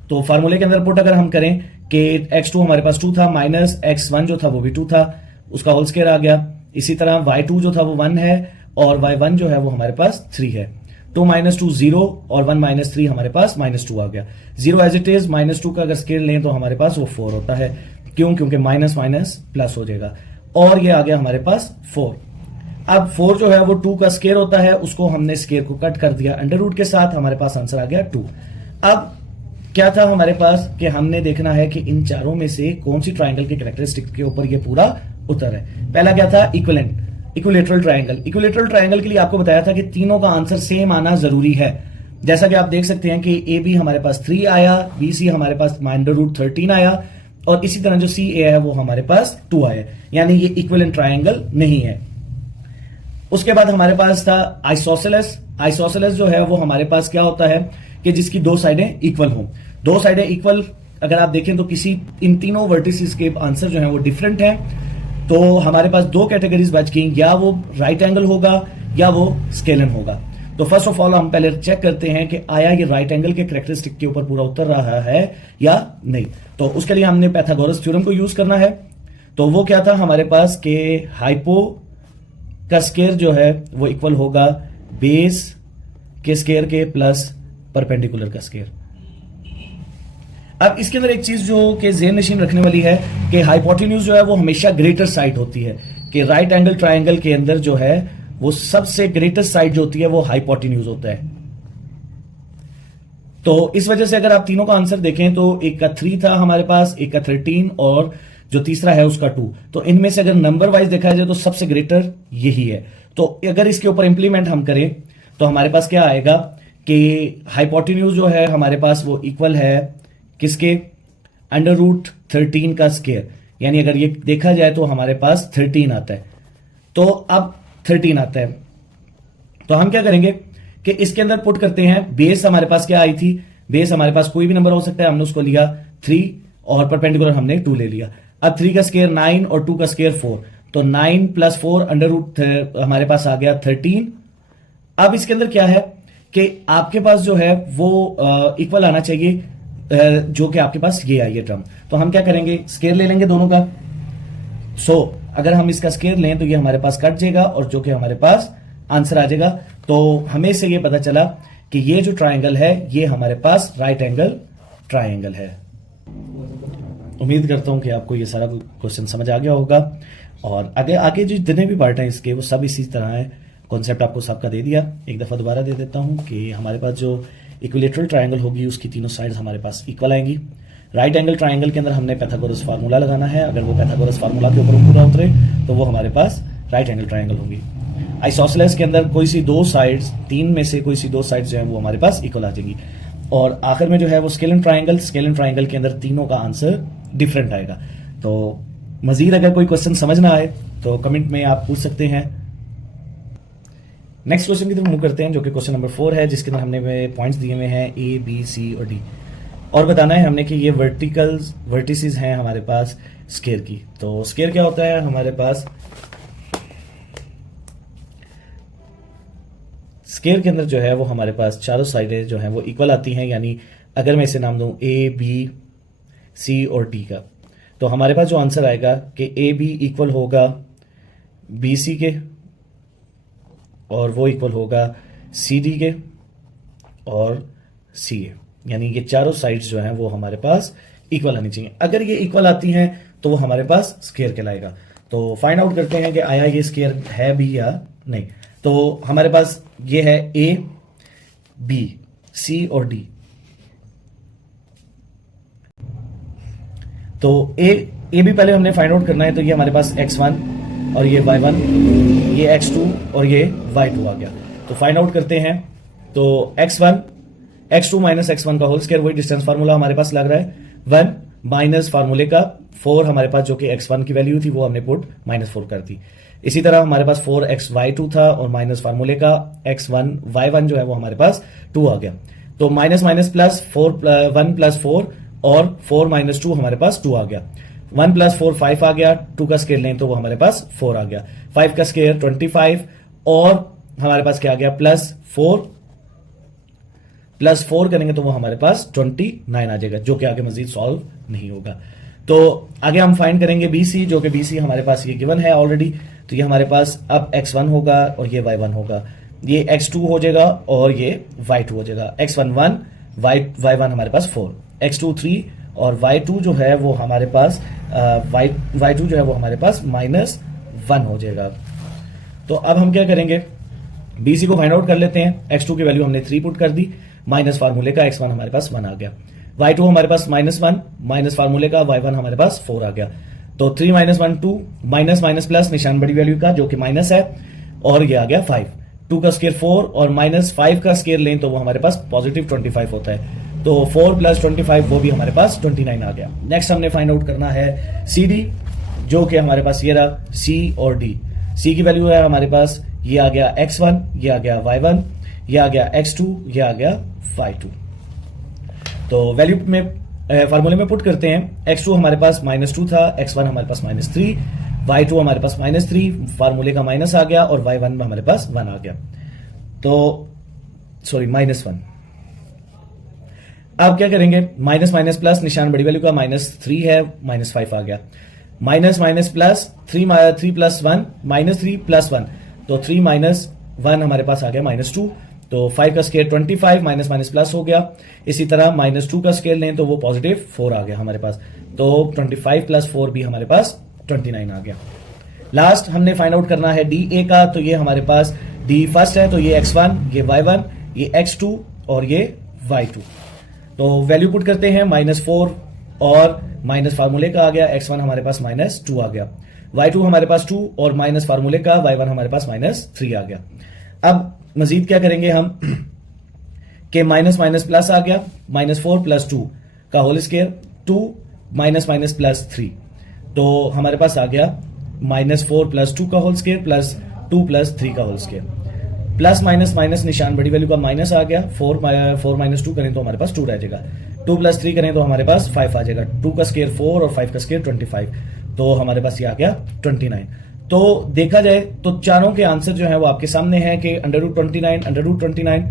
तो फार्मूले के अंदर पुट अगर हम करें कि x2 हमारे पास 2 था माइनस x1 जो था वो भी 2 था, उसका होल स्क्वायर आ गया। इसी तरह y2 जो था वो 1 है और y1 जो है वो हमारे पास 3 है। 2 माइनस 2 0 और 1 माइनस 3 हमारे पास माइनस 2 आ गया। 0 एज इट इज, माइनस 2 का अगर स्क्वायर लें तो हमारे पास वो 4 होता है। क्यों? क्योंकि माइनस माइनस प्लस हो जाएगा, और ये आ गया हमारे पास 4। अब 4 जो है वो 2 का स्क्वायर होता है, उसको हमने स्क्वायर को कट कर दिया अंडर रूट के साथ, हमारे पास आंसर आ गया 2। अब क्या था हमारे पास कि हमने देखना है कि इन चारों में से कौन सी ट्राइंगल के कैरेक्टरिस्टिक के ऊपर ये पूरा उतर है। पहला क्या था, इक्विलेटरल ट्राइंगल। इक्विलेटरल ट्राइंगल के लिए आपको बताया था कि तीनों का आंसर सेम आना जरूरी है। जैसा कि आप देख सकते हैं कि ए बी हमारे पास 3 आया, बी सी हमारे पास अंडर रूट 13 आया, और इसी तरह जो सी ए है वो हमारे पास 2 आया, यानी ये इक्विवेलेंट ट्राइंगल नहीं है। उसके बाद हमारे पास था आइसोसेलेस। आइसोसेलेस जो है वो हमारे पास क्या होता है कि जिसकी 2 साइडें इक्वल हों। 2 साइडें इक्वल अगर आप देखें तो किसी इन तीनों वर्टिसेस के आंसर जो है वो डिफरेंट है। तो हमारे पास 2 कैटेगरीज बच गई, या वो राइट एंगल होगा या वो स्केलन होगा। तो फर्स्ट ऑफ ऑल हम पहले चेक करते हैं कि आया ये राइट एंगल के कैरेक्टरिस्टिक के ऊपर पूरा उतर रहा है या नहीं। तो उसके लिए हमने पाइथागोरस थ्योरम को यूज करना है। तो वो क्या था हमारे पास कि हाइपो का स्क्वायर जो है वो इक्वल होगा बेस के स्क्वायर के प्लस परपेंडिकुलर का स्क्वायर। अब इसके अंदर एक चीज जो कि ज़हन नशीन रखने वाली है कि हाइपोटेन्यूज जो है वो हमेशा ग्रेटर साइड होती है। कि राइट एंगल ट्राइंगल के अंदर जो है वो सबसे ग्रेटेस्ट साइड जो होती है वो हाइपोटेन्यूज होता है। तो इस वजह से अगर आप तीनों का आंसर देखें तो एक का 3 था हमारे पास, एक का 13 और जो तीसरा है उसका 2। तो इनमें से अगर नंबर वाइज देखा जाए तो सबसे ग्रेटर यही है। तो अगर इसके ऊपर इंप्लीमेंट हम करें तो हमारे पास क्या आएगा कि हाइपोटेन्यूज जो है हमारे पास वो इक्वल है किसके, √13 का स्क्वायर। यानी अगर ये देखा जाए तो हमारे पास 13 आता है। तो अब 13 आता है तो हम क्या करेंगे कि इसके अंदर पुट करते हैं। बेस हमारे पास क्या आई थी, बेस हमारे पास कोई भी नंबर हो सकता है, हमने उसको लिया 3 और परपेंडिकुलर हमने 2 ले लिया। अब 3 का स्क्वायर 9 और 2 का स्क्वायर 4, तो 9 + 4 √ हमारे पास आ गया 13। अब इसके अंदर क्या है कि आपके पास जो है वो इक्वल आना चाहिए, जो कि आपके पास ये आई है टर्म। तो हम क्या करेंगे, स्क्वायर ले लेंगे दोनों का। अगर हम इसका स्क्वायर लें तो ये हमारे पास कट जाएगा और जो कि हमारे पास आंसर आ जाएगा। तो हमें से ये पता चला कि ये जो ट्राइंगल है ये हमारे पास राइट एंगल ट्राइंगल है। उम्मीद करता हूं कि आपको ये सारा क्वेश्चन समझ आ गया होगा। और आगे जो जितने भी पार्ट हैं इसके वो सब इसी तरह है। कॉन्सेप्ट आपको सबका दे दिया, एक दफा दोबारा दे देता हूं कि हमारे पास जो इक्विलेटरल ट्राइंगल होगी उसकी तीनों साइड्स हमारे पास इक्वल आएंगी। राइट एंगल ट्राइंगल के अंदर हमने पैथागोरस फार्मूला लगाना है। अगर वो पैथागोरस फार्मूला के ऊपर पूरा उतरे तो वो हमारे पास राइट एंगल ट्राइंगल होगी। आइसोसेलेस के अंदर कोई सी दो साइड्स, तीन में से कोई सी दो साइड्स जो है वो हमारे पास इक्वल आ जाएगी। और आखिर में जो है वो स्केलन ट्राइंगल के अंदर तीनों का आंसर डिफरेंट आएगा। तो मजीद अगर कोई क्वेश्चन समझ ना आए तो कमेंट में आप पूछ सकते हैं। नेक्स्ट क्वेश्चन की तरफ मूव करते हैं जो कि क्वेश्चन नंबर 4 है, जिसके अंदर हमने पॉइंट्स दिए हुए हैं A, B, C और D और बताना है हमने कि ये वर्टिसेस हैं हमारे पास स्क्वायर की। तो स्क्वायर क्या होता है हमारे पास, स्क्वायर के अंदर जो है वो हमारे पास चारों साइडें जो हैं वो इक्वल आती हैं। यानी अगर मैं इसे नाम दूं A, B, C और D का, तो हमारे पास जो आंसर आएगा कि AB इक्वल होगा BC के और वो इक्वल होगा CD के और CA। यानी ये चारों साइड्स जो हैं वो हमारे पास इक्वल आनी चाहिए। अगर ये इक्वल आती हैं तो वो हमारे पास स्क्वायर कहलाएगा। तो फाइंड आउट करते हैं कि आया ये स्क्वायर है भी या नहीं। तो हमारे पास ये है A, B, C और D। तो A भी पहले हमने फाइंड आउट करना है। तो ये हमारे पास x1 और ये y1, ये x2 और ये y2 आ गया। तो फाइंड आउट करते हैं। तो x2 माइनस x1 का होल स्क्वायर, वही डिस्टेंस फार्मूला हमारे पास लग रहा है। 1 माइनस फार्मूले का 4 हमारे पास जो कि x1 की वैल्यू थी वो हमने पुट -4 कर दी। इसी तरह हमारे पास 4xy2 था और माइनस फार्मूले का x1 y1 जो है वो हमारे पास 2 आ गया। तो माइनस माइनस प्लस 1 + 4 और 4 - 2 हमारे पास 2 आ गया। 1 + 4 5 आ गया। 2 का स्क्वायर लें तो वो हमारे पास 4 आ गया। 5 का स्क्वायर 25 और हमारे पास क्या आ गया +4 करेंगे तो वो हमारे पास 29 आ जाएगा, जो कि आगे मजीद सॉल्व नहीं होगा। तो आगे हम फाइंड करेंगे BC, जो कि BC हमारे पास ये गिवन है ऑलरेडी। तो ये हमारे पास अब x1 होगा और ये y1 होगा, ये x2 हो जाएगा और ये y2 हो जाएगा। x1 1, y1 हमारे पास 4, x2 3 और y2 जो है वो हमारे पास y2 जो है वो हमारे पास -1 हो जाएगा। तो अब हम क्या करेंगे, BC को फाइंड आउट कर लेते हैं। x2 की वैल्यू हमने 3 पुट कर दी, माइनस फार्मूले का x1 हमारे पास 1 आ गया। y2 हमारे पास -1 माइनस फार्मूले का y1 हमारे पास 4 आ गया। तो 3 - 1 2, माइनस माइनस प्लस निशान बड़ी वैल्यू का जो कि माइनस है और ये आ गया 5। 2 का स्क्वायर 4 और -5 का स्क्वायर लें तो वो हमारे पास +25 होता है। तो 4 + 25 वो भी हमारे पास 29 आ गया। नेक्स्ट हमने फाइंड आउट करना है CD, जो कि हमारे पास ये रहा C और D। C की वैल्यू है हमारे पास, ये आ गया x1, ये आ गया y1, ये आ गया x2, ये आ गया y2। तो वैल्यू में फार्मूले में पुट करते हैं। x2 हमारे पास -2 था, x1 हमारे पास -3, y2 हमारे पास -3, फार्मूले का माइनस आ गया और y1 हमारे पास 1 आ गया। तो सॉरी -1। अब क्या करेंगे, माइनस माइनस प्लस निशान बड़ी वैल्यू का -3 है, -5 आ गया। माइनस माइनस प्लस 3 + 1 -3 + 1, तो 3 - 1 हमारे पास आ गया -2। तो 5 का स्क्वायर 25, माइनस माइनस प्लस हो गया। इसी तरह -2 का स्क्वायर लें तो वो +4 आ गया हमारे पास। तो 25 + 4 भी हमारे पास 29 आ गया। लास्ट हमने फाइंड आउट करना है डी ए का, तो ये हमारे पास डी फर्स्ट है, तो ये x1, ये y1, ये x2 और ये y2। तो वैल्यू पुट करते हैं, -4 और माइनस फार्मूले का आ गया x1 हमारे पास -2 आ गया, y2 हमारे पास 2 और माइनस फार्मूले का y1 हमारे पास -3 आ गया। अब मजीद क्या करेंगे हम कि माइनस माइनस प्लस आ गया, -4 + 2 का होल स्क्वायर, 2 माइनस माइनस +3, तो हमारे पास आ गया -4 + 2 का होल स्क्वायर प्लस 2 + 3 का whole square. Plus minus minus निशान बड़ी वैल्यू का माइनस आ गया, 4 - 2 करें तो हमारे पास 2 रह जाएगा, 2 + 3 करें तो हमारे पास 5 आ जाएगा, 2 का स्क्वायर 4 और 5 का स्क्वायर 25, तो हमारे पास ये आ गया 29। तो देखा जाए तो चारों के आंसर जो है वो आपके सामने है कि √29, √29,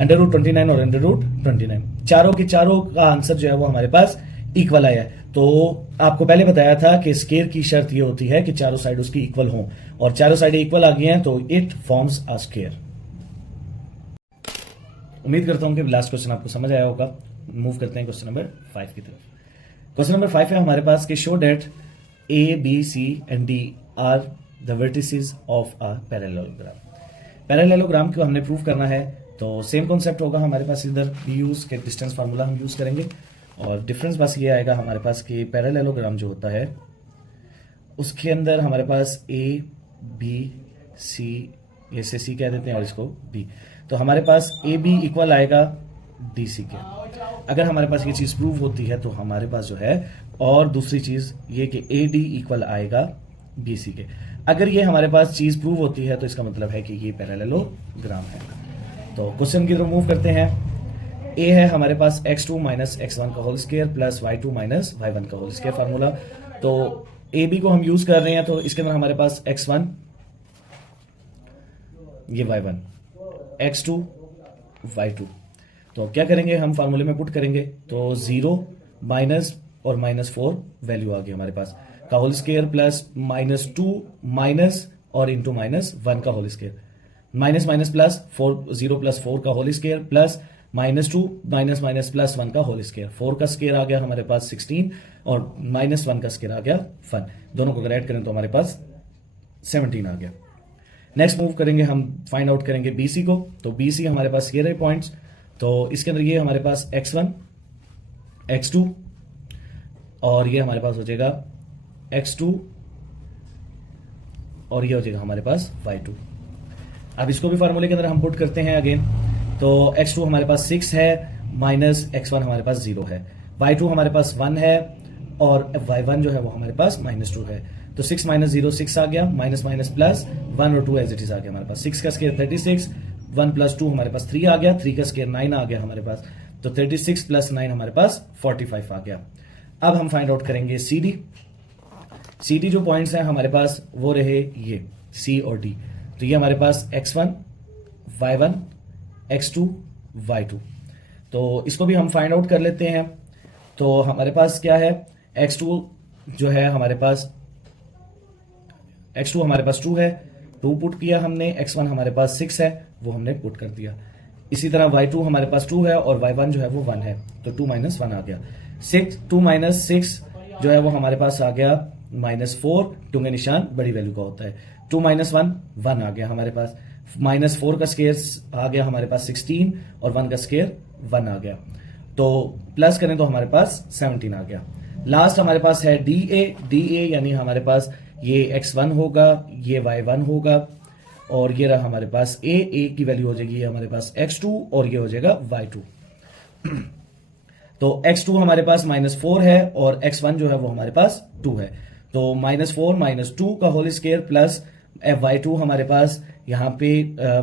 √29 और √29, चारों के चारों का आंसर जो है वो हमारे पास इक्वल आया है। तो आपको पहले बताया था कि स्क्वायर की शर्त ये होती है कि चारों साइड उसकी इक्वल हों, और चारों साइड इक्वल आ गई हैं तो इट फॉर्म्स अ स्क्वायर। उम्मीद करता हूं कि लास्ट क्वेश्चन आपको समझ आया होगा। मूव करते हैं क्वेश्चन नंबर 5 की तरफ। क्वेश्चन नंबर 5 है हमारे पास कि show that A, B, C and D are the vertices of a parallelogram. Parallelogram को हमने प्रूव करना है, तो सेम कॉन्सेप्ट होगा हमारे पास, इधर बी यूज के डिस्टेंस फार्मूला हम यूज करेंगे, और डिफरेंस बस ये आएगा हमारे पास कि पैरेललोग्राम जो होता है उसके अंदर हमारे पास A, B, C, इसे C कह देते हैं और इसको B, तो हमारे पास AB इक्वल आएगा DC के। अगर हमारे पास ये चीज़ प्रूव होती है तो हमारे पास जो है, और दूसरी चीज़ ये कि AD इक्वल आएगा BC के। अगर ये हमारे पास चीज़ प्रूव होती है तो इसका मतलब है कि ये पैरेललोग्राम है। तो क्वेश्चन की तरफ मूव करते हैं। A है हमारे पास x2 - x1 का whole square plus y2 - y1 का होल स्क्वायर फार्मूला। तो AB को हम यूज कर रहे हैं, तो इसके अंदर हमारे पास x1, ये y1, x2, y2। तो क्या करेंगे हम फार्मूले में पुट करेंगे, तो 0 माइनस और -4 वैल्यू आ गई हमारे पास, का होल स्क्वायर प्लस -2 माइनस और इंटू -1 का whole square, minus minus plus 4, 0 + 4 का whole square plus -2 minus minus +1 का होल स्क्वायर, 4 का स्क्वायर आ गया हमारे पास 16 और -1 का स्क्वायर आ गया 1, दोनों को ऐड करें तो हमारे पास 17 आ गया। नेक्स्ट मूव करेंगे हम, फाइंड आउट करेंगे BC को। तो BC हमारे पास ये रहे पॉइंट्स, तो इसके अंदर ये हमारे पास x1, x2 और ये हमारे पास हो जाएगा x2 और ये हो जाएगा हमारे पास y2। अब इसको भी फार्मूले के अंदर हम पुट करते हैं अगेन, तो x2 हमारे पास 6 है माइनस x1 हमारे पास 0 है, y2 हमारे पास 1 है और y1 जो है वो हमारे पास -2 है। तो 6 - 0 6 आ गया, माइनस माइनस प्लस 1 और 2 एज इट इज आ गया हमारे पास। 6 का स्क्वायर 36, 1 + 2 हमारे पास 3 आ गया, 3 का स्क्वायर 9 आ गया हमारे पास, तो 36 + 9 हमारे पास 45 आ गया। अब हम फाइंड आउट करेंगे CD जो पॉइंट्स हैं हमारे पास वो रहे ये C और D। तो ये हमारे पास x1, y1, x2, y2। तो इसको भी हम फाइंड आउट कर लेते हैं। तो हमारे पास क्या है, x2 जो है हमारे पास, x2 हमारे पास 2 है, 2 पुट किया हमने, x1 हमारे पास 6 है वो हमने पुट कर दिया। इसी तरह y2 हमारे पास 2 है और y1 जो है वो 1 है, तो 2 - 1 आ गया। 2 - 6 जो है वो हमारे पास आ गया -4, 2 का निशान बड़ी वैल्यू का होता है, 2 - 1 आ गया हमारे पास, -4 का स्क्वायर आ गया हमारे पास 16 और 1 का स्क्वायर 1 आ गया, तो प्लस करें तो हमारे पास 17 आ गया। लास्ट हमारे पास है DA यानी हमारे पास ये x1 होगा, ये y1 होगा और ये रहा हमारे पास A की वैल्यू हो जाएगी हमारे पास x2 और ये हो जाएगा y2। तो x2 हमारे पास -4 है और x1 जो है वो हमारे पास 2 है, तो -4 - 2 का होल स्क्वायर प्लस y2 हमारे पास यहाँ पे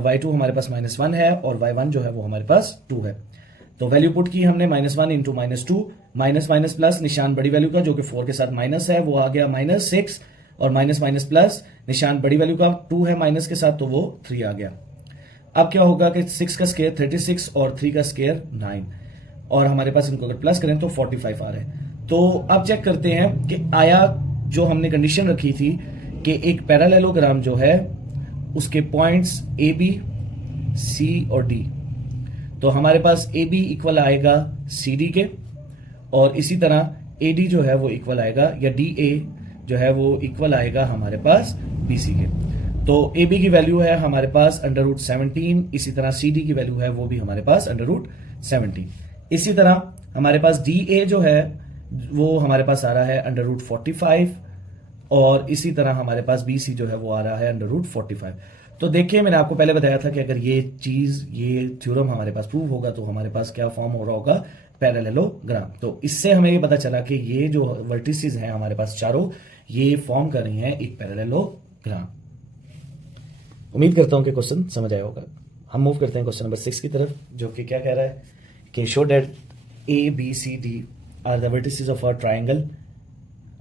y2 हमारे पास -1 है और y1 जो है वो हमारे पास 2 है। तो वैल्यू पुट की हमने -1 × -2, माइनस माइनस प्लस निशान बड़ी वैल्यू का जो कि 4 के साथ माइनस है वो आ गया -6 और माइनस माइनस प्लस निशान बड़ी वैल्यू का 2 है माइनस के साथ, तो वो 3 आ गया। अब क्या होगा कि 6 का स्क्वायर 36 और 3 का स्क्वायर 9 और हमारे पास इनको अगर प्लस करें तो 45 आ रहे हैं। तो अब चेक करते हैं कि आया जो हमने कंडीशन रखी थी कि एक पैरेललोग्राम जो है उसके पॉइंट्स AB, C और D, तो हमारे पास AB इक्वल आएगा CD के और इसी तरह AD जो है वो इक्वल आएगा या DA जो है वो इक्वल आएगा हमारे पास बी सी के। तो ए बी की वैल्यू है हमारे पास अंडर रूट 17, इसी तरह सी डी की वैल्यू है वो भी हमारे पास अंडर रूट 17। इसी तरह हमारे पास डी ए जो है वो हमारे पास आ रहा है अंडर रूट 45, और इसी तरह हमारे पास बी सी जो है वो आ रहा है अंडर रूट 45। तो देखिए मैंने आपको पहले बताया था कि अगर ये चीज, ये थ्योरम हमारे पास प्रूव होगा तो हमारे पास क्या फॉर्म हो रहा होगा, पैरेललोग्राम। तो इससे हमें ये पता चला कि ये जो वर्टिसेस हैं हमारे पास चारों, ये फॉर्म कर रही हैं एक पैरेललोग्राम। उम्मीद करता हूं कि क्वेश्चन समझ आया होगा। हम मूव करते हैं क्वेश्चन नंबर 6 की तरफ, जो कि क्या कह रहा है कि show that A B C D are the vertices of a triangle,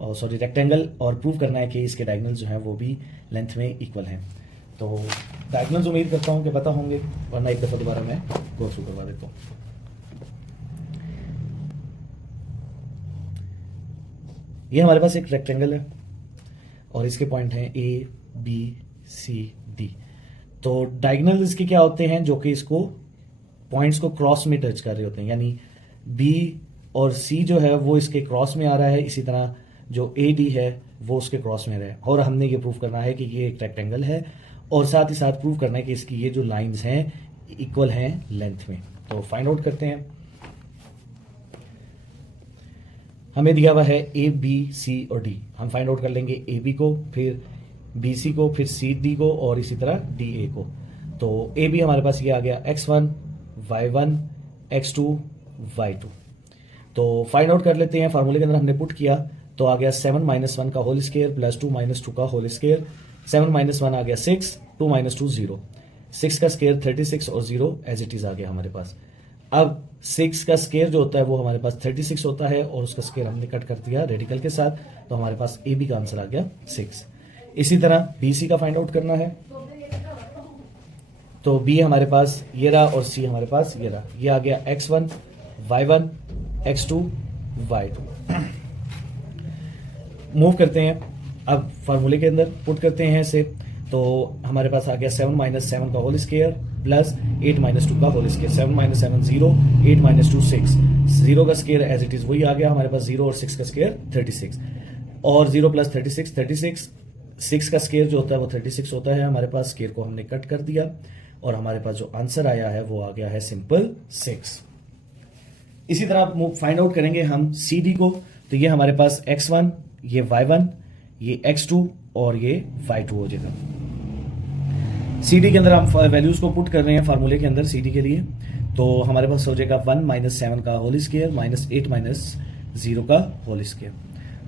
और सॉरी रेक्टेंगल, और प्रूव करना है कि इसके डायगोनल जो है वो भी लेंथ में इक्वल हैं। तो डायगोनल्स उम्मीद करता हूं कि पता होंगे, वरना एक दफा दोबारा मैं गो थ्रू करवा देता हूं। ये हमारे पास एक रेक्टेंगल है और इसके पॉइंट हैं ए बी सी डी। तो डायगोनल इसके क्या होते हैं, जो कि इसको पॉइंट्स को क्रॉस में टच कर रहे होते हैं, यानी बी और सी जो है वो इसके क्रॉस में आ रहा है, इसी तरह जो ए डी है वो उसके क्रॉस में रहा है। और हमने ये प्रूव करना है कि ये एक रेक्टेंगल है, और साथ ही साथ प्रूव करना है कि इसकी ये जो लाइंस हैं इक्वल हैं लेंथ में। तो फाइंड आउट करते हैं। हमें दिया हुआ है ए बी सी और डी। हम फाइंड आउट कर लेंगे ए बी को, फिर बी सी को, फिर सी डी को, और इसी तरह डी ए को। तो ए बी हमारे पास ये आ गया x1 y1 x2 y2। तो फाइंड आउट कर लेते हैं। फार्मूले के अंदर हमने पुट किया तो आ गया 7 - 1 का होल स्क्वायर प्लस 2 - 2 का होल स्क्वायर। 7 - 1 आ गया 6, 2 - 2 0, 6 का स्क्वायर 36 और 0 एज इट इज आ गया हमारे पास। अब 6 का स्क्वायर जो होता है वो हमारे पास 36 होता है, और उसका स्क्वायर हमने कट कर दिया रेडिकल के साथ, तो हमारे पास ए बी का आंसर आ गया 6। इसी तरह बी सी का फाइंड आउट करना है। तो बी हमारे पास ये रहा और सी हमारे पास ये रहा। ये आ गया x1 y1 x2 y2। Move करते हैं अब फार्मूले के अंदर, पुट करते हैं इसे। तो हमारे पास आ गया 7 - 7 का होल स्क्वायर प्लस 8 - 2 का होल स्क्वायर। 7 - 7 0, 8 - 2 6, 0 का स्क्वायर एज इट इज वही आ गया हमारे पास 0, और 6 का स्क्वायर 36, और 0 प्लस 36 36, 6 का स्क्वायर जो होता है वो 36 होता है हमारे पास। स्क्वायर को हमने कट कर दिया और हमारे पास जो आंसर आया है वो आ गया है सिंपल 6। इसी तरह फाइंड आउट करेंगे हम सी डी को। तो ये हमारे पास x1, ये y1, ये x2 और ये y2 हो जाएगा। सी डी के अंदर हम वैल्यूज को पुट कर रहे हैं फार्मूले के अंदर सी डी के लिए। तो हमारे पास हो जाएगा 1 - 7 का होल स्क्वायर माइनस 8 - 0 का होल स्क्वायर।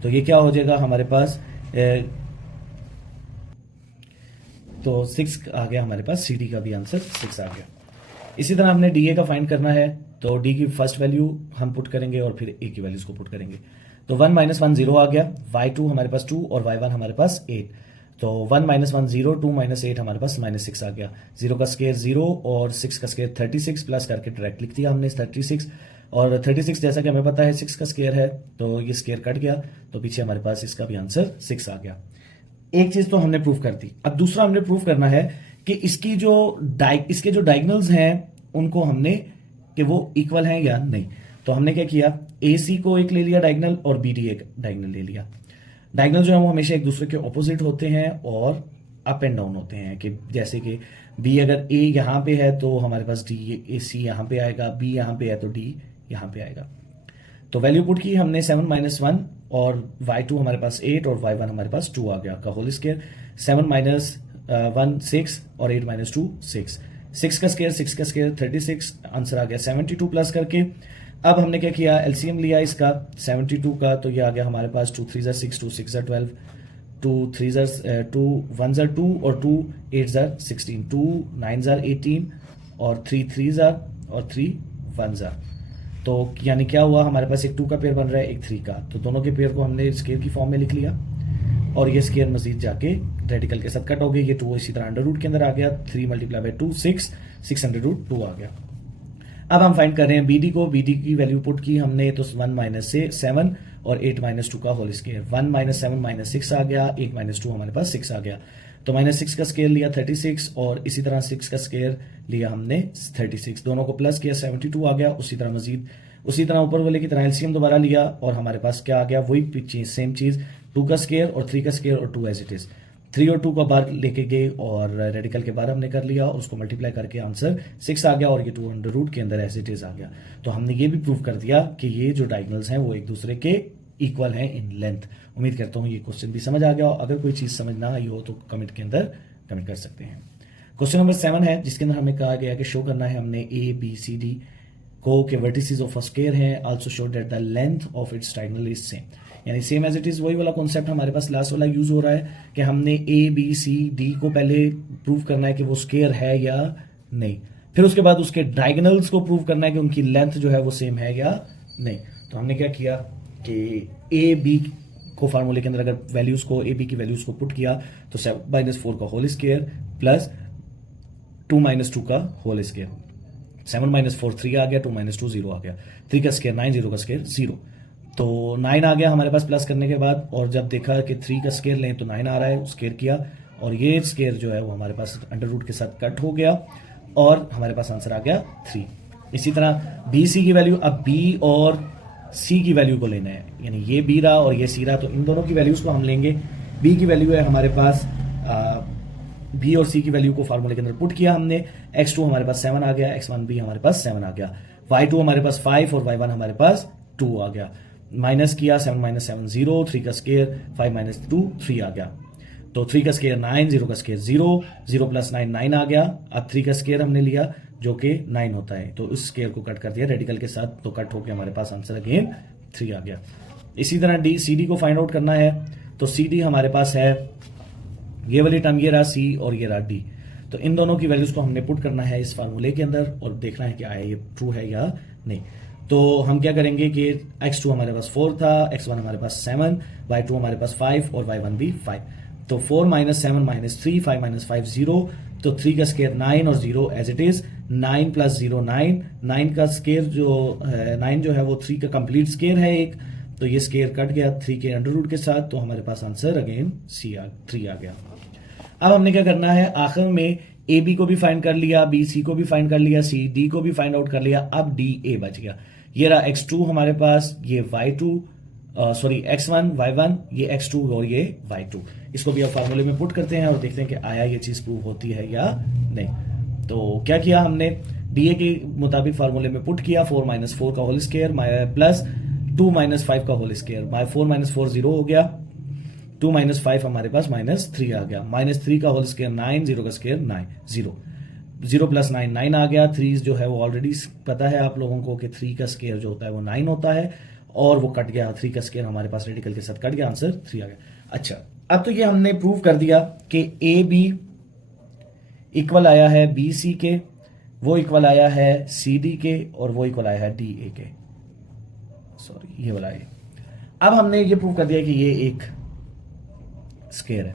तो ये क्या हो जाएगा हमारे पास, तो 6 आ गया हमारे पास। सी डी का भी आंसर 6 आ गया। इसी तरह हमने डी ए का फाइंड करना है। तो डी की फर्स्ट वैल्यू हम पुट करेंगे और फिर ए की वैल्यूज को पुट करेंगे। तो 1 - 1 0 आ गया, y2 हमारे पास 2 और y1 हमारे पास 8। तो 1 - 1 0, 2 - 8 हमारे पास -6 आ गया। 0 का स्क्वायर 0 और 6 का स्क्वायर 36 प्लस करके डायरेक्ट लिख दिया हमने 36। और 36 जैसा कि हमें पता है 6 का स्क्वायर है, तो ये स्क्वायर कट गया, तो पीछे हमारे पास इसका भी आंसर 6 आ गया। एक चीज तो हमने प्रूव कर दी। अब दूसरा हमने प्रूव करना है कि इसकी जो इसके जो डायगोनल्स हैं उनको हमने, कि वो इक्वल हैं या नहीं। तो हमने क्या किया, ए सी को एक ले लिया डायगोनल और बी डी एक डायगोनल ले लिया। डायगोनल जो है वो हमेशा एक दूसरे के ऑपोजिट होते हैं और अप एंड डाउन होते हैं, कि जैसे कि बी अगर ए यहां पे है तो हमारे पास डी ए सी यहां पे आएगा, बी यहां पे है तो डी यहां पे आएगा। तो वैल्यू पुट की हमने 7 - 1 और y2 हमारे पास 8 और y1 हमारे पास 2 आ गया का होल स्क्वायर। 7 - 1 6 और 8 - 2 6, 6 का स्क्वायर 36, आंसर आ गया 72 प्लस करके। अब हमने क्या किया, एलसीएम लिया इसका 72 का, तो ये आ गया हमारे पास 2 3 6, 2 6 12, 2 3 2 1 2 और 2 8 16, 2 9 18 और 3 3 और 3 1। तो यानी क्या हुआ, हमारे पास एक 2 का पेयर बन रहा है, एक 3 का। तो दोनों के पेयर को हमने स्क्वायर की फॉर्म में लिख लिया और ये स्क्वायर मजीद जाके रेडिकल के साथ कट हो गई। ये 2 इसी तरह अंडर रूट के अंदर आ गया। 3 × 2 6, 6 अंडर रूट 2 आ गया। अब हम फाइंड कर रहे हैं बी डी को। बी डी की वैल्यू पुट की हमने, तो 1 - 7 और 8 - 2 का होल स्क्वायर। 1 - 7 - 6 आ गया, 8 - 2 हमारे पास 6 आ गया। तो -6 का स्क्वायर लिया 36 और इसी तरह 6 का स्क्वायर लिया हमने 36, दोनों को प्लस किया 72 आ गया। उसी तरह मजीद उसी तरह ऊपर वाले की तरह एलसीएम दोबारा लिया और हमारे पास क्या आ गया, वही चीज सेम चीज, 2 का स्क्वायर और 3 का स्क्वायर और 2 एज इट इज। 3 और 2 का बार लेके गए और रेडिकल के बार हमने कर लिया और उसको मल्टीप्लाई करके आंसर 6 आ गया और ये 2 अंडर रूट के अंदर एज इट इज आ गया। तो हमने ये भी प्रूव कर दिया कि ये जो डायगोनल्स हैं वो एक दूसरे के इक्वल हैं इन लेंथ। उम्मीद करता हूँ ये क्वेश्चन भी समझ आ गया। अगर कोई चीज़ समझ ना आई हो तो कमेंट के अंदर कमेंट कर सकते हैं। क्वेश्चन नंबर 7 है जिसके अंदर हमें कहा गया कि शो करना है हमने ए बी सी डी को के वर्टिसेस ऑफ अ स्क्वायर है, also show that the length of its diagonal is same. यानी सेम एज इट इज वही वाला कॉन्सेप्ट हमारे पास लास्ट वाला यूज हो रहा है कि हमने ए बी सी डी को पहले प्रूव करना है कि वो स्क्वायर है या नहीं, फिर उसके बाद उसके डायगोनल्स को प्रूव करना है कि उनकी लेंथ जो है वो सेम है या नहीं। तो हमने क्या किया कि ए बी को फार्मूले के अंदर अगर वैल्यूज को ए बी की वैल्यूज को पुट किया तो 7-4 का होल स्क्वायर प्लस 2-2 का होल स्क्वायर, 7-4 3 आ गया, 2-2 0 आ गया, 3 का स्क्वायर 9, 0 का स्क्वायर 0। तो 9 आ गया हमारे पास प्लस करने के बाद, और जब देखा कि 3 का स्क्वायर लें तो 9 आ रहा है, स्क्वायर किया और ये स्क्वायर जो है वो हमारे पास अंडर रूट के साथ कट हो गया और हमारे पास आंसर आ गया 3। इसी तरह बी सी की वैल्यू, अब बी और सी की वैल्यू को लेना है, यानी ये बी रहा और ये सी रहा, तो इन दोनों की वैल्यूज को हम लेंगे। बी की वैल्यू है हमारे पास बी और सी की वैल्यू को फार्मूले के अंदर पुट किया हमने, x2 हमारे पास 7 आ गया, x1 भी हमारे पास 7 आ गया, y2 हमारे पास 5 और y1 हमारे पास 2 आ गया, माइनस किया 7 - 7 0, 3 का स्क्वायर 5 - 2 3 आ गया, तो 3 का स्क्वायर 9, 0 का स्क्वायर 0, 0 + 9 9 आ गया। अब 3 का स्क्वायर हमने लिया जो कि 9 होता है, तो इस स्क्वायर को कट कर दिया रेडिकल के साथ, तो कट होकर हमारे पास आंसर अगेन 3 आ गया। इसी तरह डी सी डी को फाइंड आउट करना है, तो सी डी हमारे पास है ये वाली टर्म, ये रहा सी और ये रहा डी, तो इन दोनों की वैल्यूज को हमने पुट करना है इस फार्मूले के अंदर और देखना है कि आया ये ट्रू है या नहीं। तो हम क्या करेंगे कि x2 हमारे पास 4 था, x1 हमारे पास 7, y2 हमारे पास 5 और y1 भी 5, तो 4 - 7 - 3, 5 - 5 0, तो 3 का स्क्वायर 9 और 0 एज इट इज, 9 + 0 9, 9 का स्क्वायर जो 9 जो है वो 3 का कंप्लीट स्क्वायर है एक, तो ये स्क्वायर कट गया 3 के अंडर रूट के साथ, तो हमारे पास आंसर अगेन 3 आ गया। अब हमने क्या करना है, आखिर में ए बी को भी फाइंड कर लिया, बी सी को भी फाइंड कर लिया, सी डी को भी फाइंड आउट कर लिया, अब डी ए बच गया। ये रहा x2 हमारे पास, ये y2 सॉरी x1 y1, ये x2 और ये y2, इसको भी अब फार्मूले में पुट करते हैं और देखते हैं कि आया ये चीज प्रूव होती है या नहीं। तो क्या किया हमने, डी ए के मुताबिक फार्मूले में पुट किया, 4 - 4 का होल स्क्वायर प्लस 2 - 5 का होल स्क्वायर, 4 - 4 0 हो गया, 2 - 5 हमारे पास -3 आ गया, -3 का होल स्क्वायर 9, 0 का स्क्वायर 9 0, 0 + 9 9 आ गया, 3 जो है वो ऑलरेडी पता है आप लोगों को कि 3 का स्क्वायर जो होता है वो 9 होता है और वो कट गया, 3 का स्क्वायर हमारे पास रेडिकल के साथ कट गया, आंसर 3 आ गया। अच्छा, अब तो ये हमने प्रूव कर दिया कि ए बी इक्वल आया है बी सी के, वो इक्वल आया है सी डी के और वो इक्वल आया है डी ए के, सॉरी ये वाला है। अब हमने ये प्रूव कर दिया कि ये एक स्क्वायर है।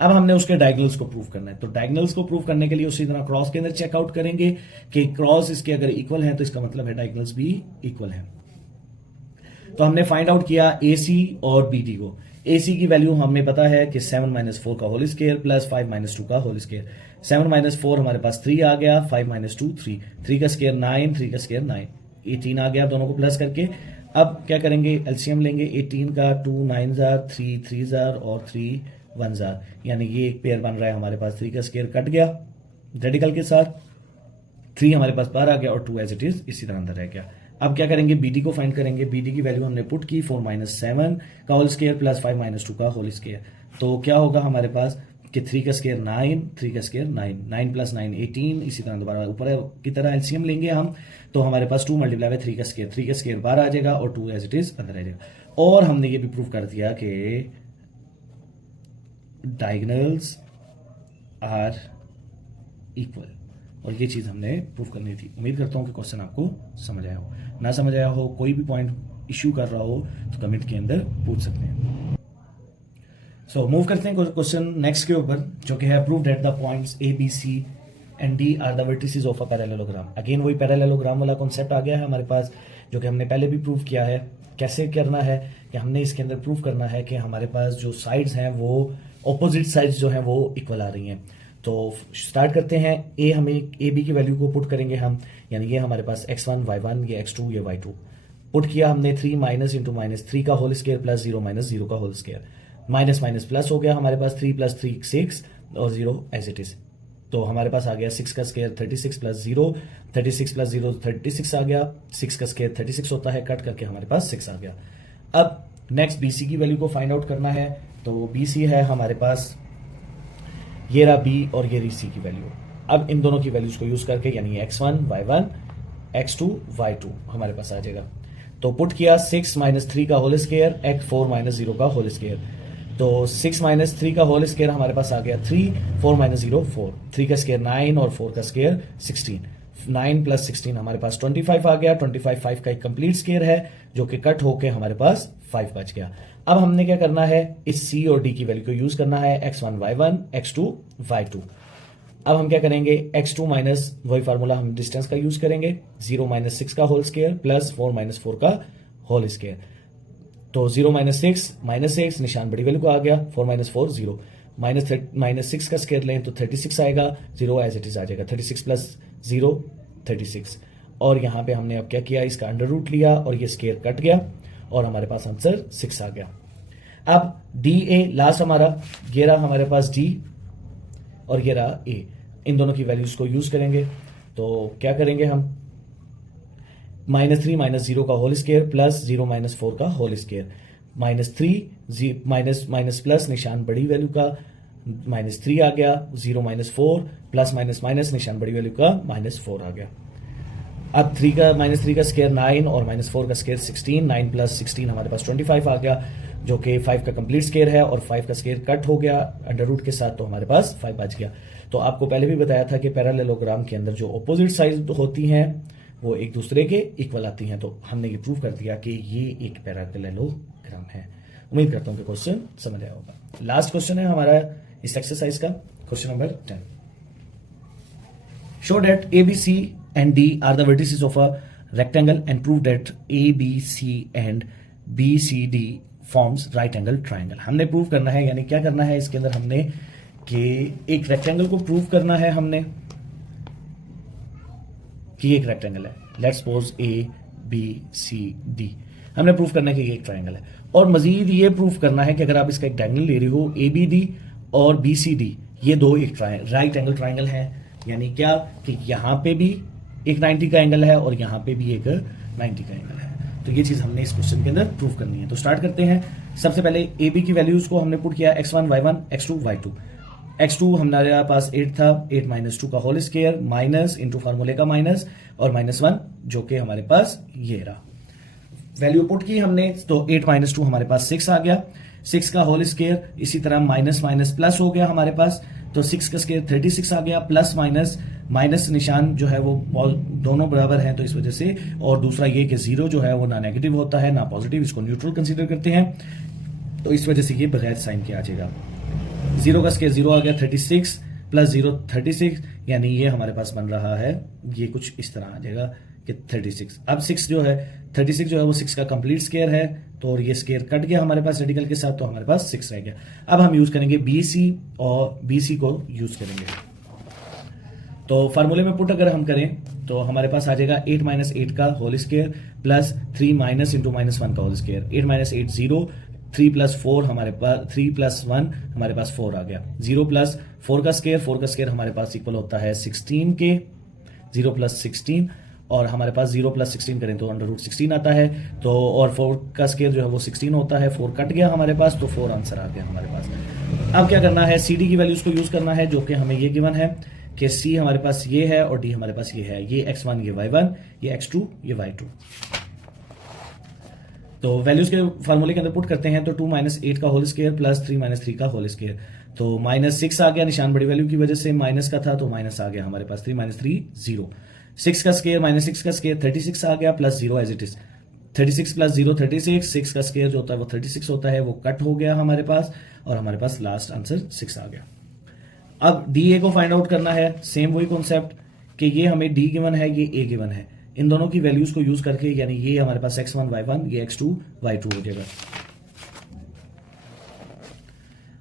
अब हमने उसके डायगोनल्स को प्रूव करना है, तो डायगोनल्स को प्रूव करने के लिए उसी तरह क्रॉस के अंदर चेकआउट करेंगे कि क्रॉस इसके अगर इक्वल है तो इसका मतलब है डायगोनल्स भी इक्वल है। तो हमने फाइंड आउट किया ए सी और बी डी को। ए सी की वैल्यू हमें पता है कि 7 - 4 का होल स्क्वायर प्लस 5 - 2 का होल स्क्वायर, 7 - 4 हमारे पास 3 आ गया, 5 - 2 3, 3 का स्क्वायर 9, 3 का स्क्वायर 9, 18 आ गया दोनों को प्लस करके। अब क्या करेंगे, एलसीएम लेंगे 18 का, 2 9s 3 3s और 3 1s, यानी ये एक पेयर बन रहा है हमारे पास, 3 का स्क्वायर कट गया रेडिकल के साथ, 3 हमारे पास बाहर आ गया और 2 एज इट इज इसी तरह अंदर रह गया। अब क्या करेंगे, बीडी को फाइंड करेंगे। बीडी की वैल्यू हमने पुट की 4 - 7 का होल स्क्वायर प्लस 5 - 2 का होल स्क्वायर, तो क्या होगा हमारे पास कि 3 का स्क्वायर 9, 3 का स्क्वायर 9, 9 + 9 18, इसी तरह दोबारा ऊपर की तरह एलसीएम लेंगे हम, तो हमारे पास 2 × 3 का स्क्वायर, 3 का स्क्वायर बाहर आ जाएगा और 2 एज इट इज अंदर आ जाएगा। और हमने ये भी प्रूव कर दिया कि डायगोनल्स आर इक्वल, और ये चीज हमने प्रूव करनी थी। उम्मीद करता हूं कि क्वेश्चन आपको समझ आया हो, ना समझ आया हो, कोई भी पॉइंट इश्यू कर रहा हो तो कमेंट के अंदर पूछ सकते हैं। सो मूव करते हैं क्वेश्चन नेक्स्ट के ऊपर, जो कि है prove that the points A B C and D are the vertices of a parallelogram. Again वही पैरेललोग्राम वाला कॉन्सेप्ट आ गया है हमारे पास, जो कि हमने पहले भी प्रूव किया है। कैसे करना है कि हमने इसके अंदर प्रूव करना है कि हमारे पास जो साइड्स हैं वो ऑपोजिट साइड्स जो हैं वो इक्वल आ रही हैं। तो स्टार्ट करते हैं, ए हमें ए बी की वैल्यू को पुट करेंगे हम, यानी ये हमारे पास x1 y1, ये x2 ये y2 पुट किया हमने, 3 - × -3 का होल स्क्वायर प्लस 0 - 0 का whole square, minus minus plus हो गया हमारे पास, 3 + 3 6 और 0 एज इट इज। तो हमारे पास आ गया 6 का स्क्वायर 36 + 0, 36 + 0 36 आ गया, 6 का स्क्वायर 36 होता है, कट करके हमारे पास 6 आ गया। अब नेक्स्ट BC की वैल्यू को फाइंड आउट करना है। तो BC है हमारे पास, ये रहा B और ये रही C की वैल्यू। अब इन दोनों की वैल्यूज को यूज करके यानी x1 y1 x2 y2 हमारे पास आ जाएगा। तो पुट किया 6 - 3 का होल स्क्वायर x 4 - 0 का होल स्क्वायर। तो 6 - 3 का होल स्क्वायर हमारे पास आ गया 3, 4 - 0 4, 3 का स्क्वायर 9 और 4 का स्क्वायर 16, 9 + 16 हमारे पास 25 आ गया। 25 5 का एक कंप्लीट स्क्वायर है जो कि कट होके हमारे पास 5 बच गया। अब हमने क्या करना है, इस C और D की वैल्यू को यूज करना है, x1 y1 x2 y2। अब हम क्या करेंगे, x2 माइनस वही फार्मूला हम डिस्टेंस का यूज करेंगे, 0 - 6 का होल स्क्वायर प्लस 4 - 4 का होल स्क्वायर। तो 0 - 6 -6 निशान बड़ी वैल्यू को आ गया, 4 - 4 0, -6 का स्क्वायर लें तो 36 आएगा, 0 एज इट इज आ जाएगा, 36 + 0 36। और यहाँ पे हमने अब क्या किया, इसका अंडर रूट लिया और ये स्क्वायर कट गया और हमारे पास आंसर 6 आ गया। अब DA लास्ट हमारा, ये रहा हमारे पास D और ये रहा A, इन दोनों की वैल्यूज को यूज करेंगे। तो क्या करेंगे हम, -3 - 0 का होल स्क्वायर प्लस 0 - 4 का होल स्क्वायर, -3 माइनस प्लस निशान बड़ी वैल्यू का -3 आ गया, 0 - 4 प्लस माइनस निशान बड़ी वैल्यू का -4 आ गया। अब 3 का स्क्वायर 9 और -4 का स्क्वायर 16, 9 + 16 हमारे पास 25 आ गया जो कि 5 का कंप्लीट स्क्वायर है और 5 का स्क्वायर कट हो गया अंडर रूट के साथ, तो हमारे पास 5 बच गया। तो आपको पहले भी बताया था कि पैरेललोग्राम के अंदर जो ऑपोजिट साइड होती हैं वो एक दूसरे के इक्वल आती हैं। तो हमने ये प्रूव कर दिया कि ये एक पैरेललोग्राम है। उम्मीद करता हूं कि क्वेश्चन समझ आया होगा। लास्ट क्वेश्चन है हमारा इस एक्सरसाइज का, question number 10। Show that ABC and D are the vertices of a rectangle and prove that ABC and BCD forms right angle triangle। हमने प्रूव करना है, यानी क्या करना है इसके अंदर हमने कि एक रेक्टेंगल को प्रूव करना है हमने कि एक रेक्टेंगल है, लेट्स सपोज ABCD, हमने प्रूव करना है कि ये एक ट्राइंगल है। और मजीद ये प्रूव करना है कि अगर आप इसका एक डायगोनल ले रही हो ABD और BCD, ये दो एक राइट एंगल ट्राइंगल है। यानी क्या कि यहां पे भी एक 90 का एंगल है और यहां पे भी एक 90 का एंगल है। तो ये चीज हमने इस क्वेश्चन के अंदर प्रूव करनी है। तो स्टार्ट करते हैं। सबसे पहले AB की वैल्यूज को हमने पुट किया, x1 y1 x2 y2। x2 हमारे पास 8 था, 8 - 2 का होल स्क्वायर, माइनस इंटू फार्मूले का माइनस और -1 जो कि हमारे पास ये रहा। वैल्यू पुट की हमने तो 8 - 2 हमारे पास 6 आ गया, 6 का होल स्क्वायर, इसी तरह माइनस माइनस प्लस हो गया हमारे पास, तो 6 का स्क्वायर 36 आ गया, प्लस माइनस निशान जो है वो दोनों बराबर हैं तो इस वजह से, और दूसरा ये कि 0 जो है वो ना नेगेटिव होता है ना पॉजिटिव, इसको न्यूट्रल कंसीडर करते हैं, तो इस वजह से ये बगैर साइन के आ जाएगा। 0 का स्क्वायर 0 आ गया, 36 + 0 36, यानी ये हमारे पास बन रहा है, ये कुछ इस तरह आ जाएगा कि 36। अब 36 जो है वो 6 का कंप्लीट स्क्वायर है, तो ये स्क्वायर कट गया हमारे पास रेडिकल के साथ, तो हमारे पास 6 रह गया। अब हम यूज करेंगे BC और BC को यूज करेंगे। तो फार्मूले में पुट अगर हम करें तो हमारे पास आ जाएगा 8 - 8 का whole square plus 3 minus into -1 का होल स्क्वायर, 8 - 8 0, 3 + 4 हमारे पास 3 + 1 हमारे पास 4 आ गया, 0 + 4 का स्क्वायर हमारे पास इक्वल होता है 16 के, 0 + 16, और हमारे पास 0 + 16 करें तो √16 आता है, तो और 4 का स्क्वायर जो है वो 16 होता है, 4 कट गया हमारे पास, तो 4 आंसर आ गया हमारे पास। अब क्या करना है, CD की वैल्यूज को यूज करना है, जो कि हमें ये गिवन है कि C हमारे पास ये है और D हमारे पास ये है, ये x1 ये y1 ये x2 ये y2। तो वैल्यूज के फार्मूले के अंदर पुट करते हैं, तो 2 - 8 का होल स्क्वायर प्लस 3 - 3 का होल स्क्वायर, तो -6 आ गया, निशान बड़ी वैल्यू की वजह से माइनस का था तो माइनस आ गया हमारे पास, 3 - 3 0, 6 का स्क्वायर -6 का स्क्वायर 36 आ गया, प्लस 0 एज इट इज, 36 + 0 36, 6 का स्क्वायर जो होता है वो 36 होता है, वो कट हो गया हमारे पास, और हमारे पास लास्ट आंसर 6 आ गया। अब DA को फाइंड आउट करना है, सेम वही कॉन्सेप्ट कि ये हमें D गिवन है, ये A गिवन है, इन दोनों की वैल्यूज को यूज करके, यानी ये हमारे पास x1 y1 ये x2 y2 हो जाएगा।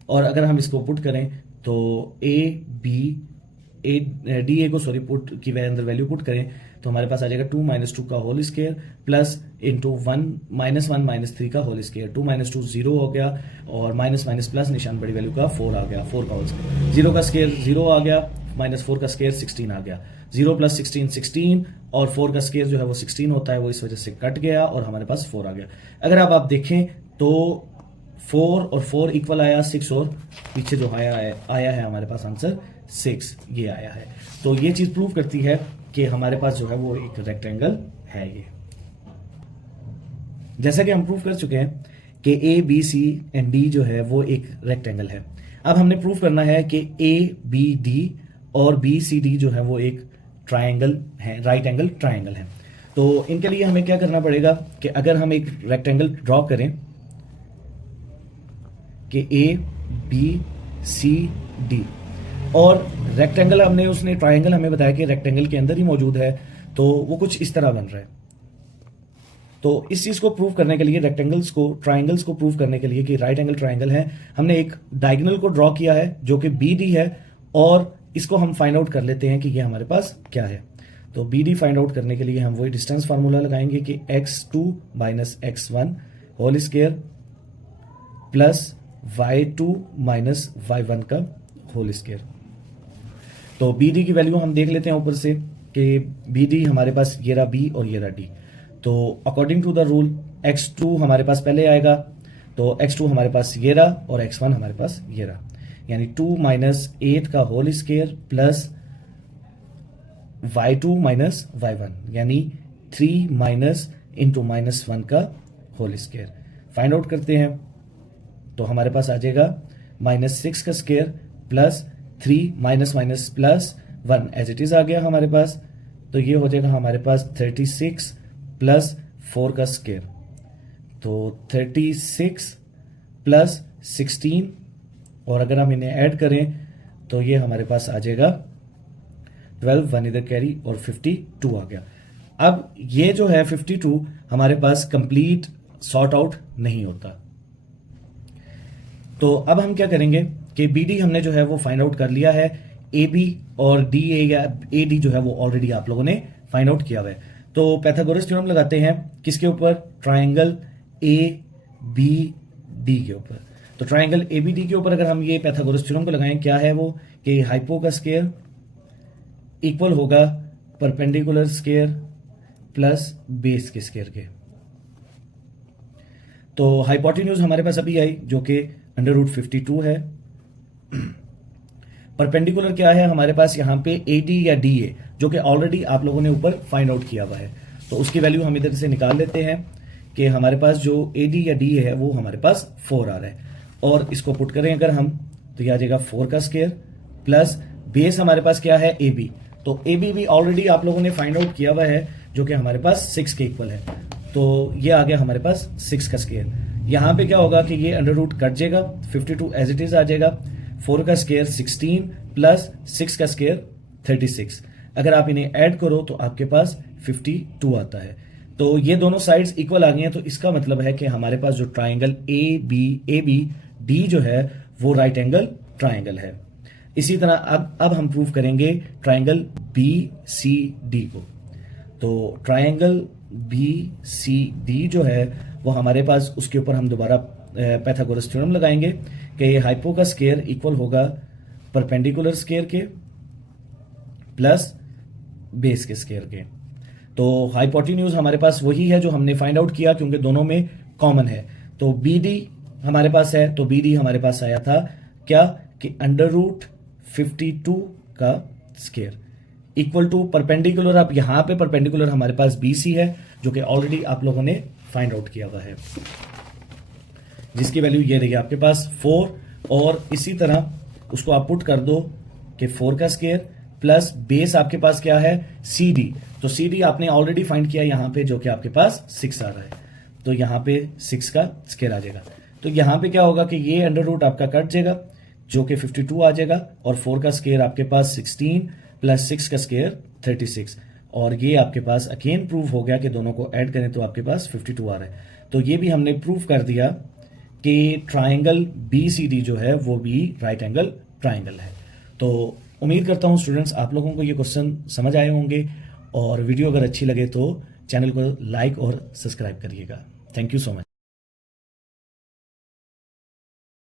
और अगर हम इसको पुट करें तो A B डी ए को सॉरी पुट की अंदर वैल्यू पुट करें तो हमारे पास आ जाएगा 2 - 2 का होल स्क्वायर प्लस इंटू 1 - 3 का होल स्क्वायर। 2 - 2 0 हो गया और माइनस माइनस प्लस निशान बड़ी वैल्यू का 4 आ गया, 4 का होल स्क्वायर। 0 का स्क्वायर 0 आ गया, -4 का स्क्वायर 16 आ गया। 0 + 16 16 और 4 का स्क्वायर जो है वो 16 होता है, वो इस वजह से कट गया और हमारे पास 4 आ गया। अगर आप देखें तो 4 और 4 इक्वल आया 6 और पीछे जो आया है हमारे पास आंसर 6 ये आया है। तो ये चीज प्रूव करती है कि हमारे पास जो है वो एक रेक्टेंगल है। ये जैसा कि हम प्रूव कर चुके हैं कि A B C and D जो है वो एक रेक्टेंगल है। अब हमने प्रूव करना है कि ए बी डी और बी सी डी जो है वो एक ट्राइंगल है, राइट एंगल ट्राइंगल है। तो इनके लिए हमें क्या करना पड़ेगा कि अगर हम एक रेक्टेंगल ड्रॉ करें कि ए बी सी डी और रेक्टेंगल हमने उसने ट्राइंगल हमें बताया कि रेक्टेंगल के अंदर ही मौजूद है, तो वो कुछ इस तरह बन रहा है। तो इस चीज को प्रूव करने के लिए ट्राइंगल्स को प्रूव करने के लिए कि राइट एंगल ट्राइंगल है, हमने एक डायगोनल को ड्रॉ किया है जो कि बी डी है और इसको हम फाइंड आउट कर लेते हैं कि ये हमारे पास क्या है। तो बी डी फाइंड आउट करने के लिए हम वही डिस्टेंस फार्मूला लगाएंगे कि x2 - x1 whole square plus y2 - y1 का होल स्क्वायर। तो बी डी की वैल्यू हम देख लेते हैं ऊपर से कि बी डी हमारे पास ये रहा बी और ये रहा डी। तो according to the rule x2 हमारे पास पहले आएगा, तो x2 हमारे पास ये रहा और x1 हमारे पास ये रहा, यानी 2 - 8 का whole square plus y2 - y1 यानी 3 इंटू -1 का होल स्क्वायर। फाइंड आउट करते हैं तो हमारे पास आ जाएगा -6 का square plus 3 minus plus 1 as it is आ गया हमारे पास। तो ये हो जाएगा हमारे पास 36 प्लस 4 का स्क्वायर। तो 36 प्लस 16 और अगर हम इन्हें ऐड करें तो ये हमारे पास आ जाएगा 12, 1 इधर कैरी और 52 आ गया। अब ये जो है 52 हमारे पास कंप्लीट सॉर्ट आउट नहीं होता। तो अब हम क्या करेंगे कि बी डी हमने जो है वो फाइंड आउट कर लिया है, ए बी और डी ए या ए डी जो है वो ऑलरेडी आप लोगों ने फाइंड आउट किया हुआ है। तो पाइथागोरस थ्योरम लगाते हैं किसके ऊपर, ट्राइंगल ए बी डी के ऊपर। तो ट्राइंगल ए बी डी के ऊपर अगर हम ये पाइथागोरस थ्योरम को लगाएं, क्या है वो कि हाइपो का स्क्वायर इक्वल होगा परपेंडिकुलर स्क्वायर प्लस बेस के स्क्वायर के। तो हाइपोटेन्यूज हमारे पास अभी आई जो कि √52 है। परपेंडिकुलर क्या है हमारे पास यहाँ पे ए डी या डी ए जो कि ऑलरेडी आप लोगों ने ऊपर फाइंड आउट किया हुआ है। तो उसकी वैल्यू हम इधर से निकाल लेते हैं कि हमारे पास जो ए डी या डी है वो हमारे पास 4 आ रहा है और इसको पुट करें अगर हम तो यह आ जाएगा 4 का स्क्वायर प्लस बेस हमारे पास क्या है ए बी। तो ए बी भी ऑलरेडी आप लोगों ने फाइंड आउट किया हुआ है जो कि हमारे पास 6 के इक्वल है। तो ये आ गया हमारे पास 6 का स्क्वायर। यहां पे क्या होगा कि ये अंडर रूट कट जाएगा, 52 एज इट इज आ जाएगा। 4 का स्क्वायर 16 प्लस 6 का स्क्वायर 36। अगर आप इन्हें ऐड करो तो आपके पास 52 आता है। तो ये दोनों साइड्स इक्वल आ गई हैं, तो इसका मतलब है कि हमारे पास जो ट्राइंगल ए बी डी जो है वो राइट एंगल ट्राइंगल है। इसी तरह अब हम प्रूव करेंगे ट्राइंगल बी सी डी को। तो ट्राइंगल बी सी डी जो है वो हमारे पास उसके ऊपर हम दोबारा पाइथागोरस थ्योरम लगाएंगे कि हाइपो का स्क्वायर इक्वल होगा परपेंडिकुलर स्क्वायर के प्लस बेस के स्क्वायर के। तो हाइपोटेन्यूज हमारे पास वही है जो हमने फाइंड आउट किया क्योंकि दोनों में कॉमन है। तो बी डी हमारे पास है, तो बी डी हमारे पास आया था क्या कि √52 का स्क्वायर इक्वल टू परपेंडिकुलर। अब यहां पे परपेंडिकुलर हमारे पास बी सी है जो कि ऑलरेडी आप लोगों ने फाइंड आउट किया हुआ है, जिसकी वैल्यू ये रही आपके पास 4। और इसी तरह उसको आप पुट कर दो कि 4 का स्क्वायर प्लस बेस आपके पास क्या है सी डी। तो सी डी आपने ऑलरेडी फाइंड किया यहां पे जो कि आपके पास 6 आ रहा है, तो यहां पे 6 का स्क्वायर आ जाएगा। तो यहां पे क्या होगा कि ये अंडर रूट आपका कट जाएगा जो कि 52 आ जाएगा और 4 का स्क्वायर आपके पास 16 प्लस 6 का स्क्वायर 36। और ये आपके पास अगेन प्रूव हो गया कि दोनों को ऐड करें तो आपके पास 52 आ रहा है। तो ये भी हमने प्रूव कर दिया कि ट्राइंगल बी सी डी जो है वो भी राइट एंगल ट्राइंगल है। तो उम्मीद करता हूँ स्टूडेंट्स आप लोगों को ये क्वेश्चन समझ आए होंगे, और वीडियो अगर अच्छी लगे तो चैनल को लाइक और सब्सक्राइब करिएगा। Thank you so much.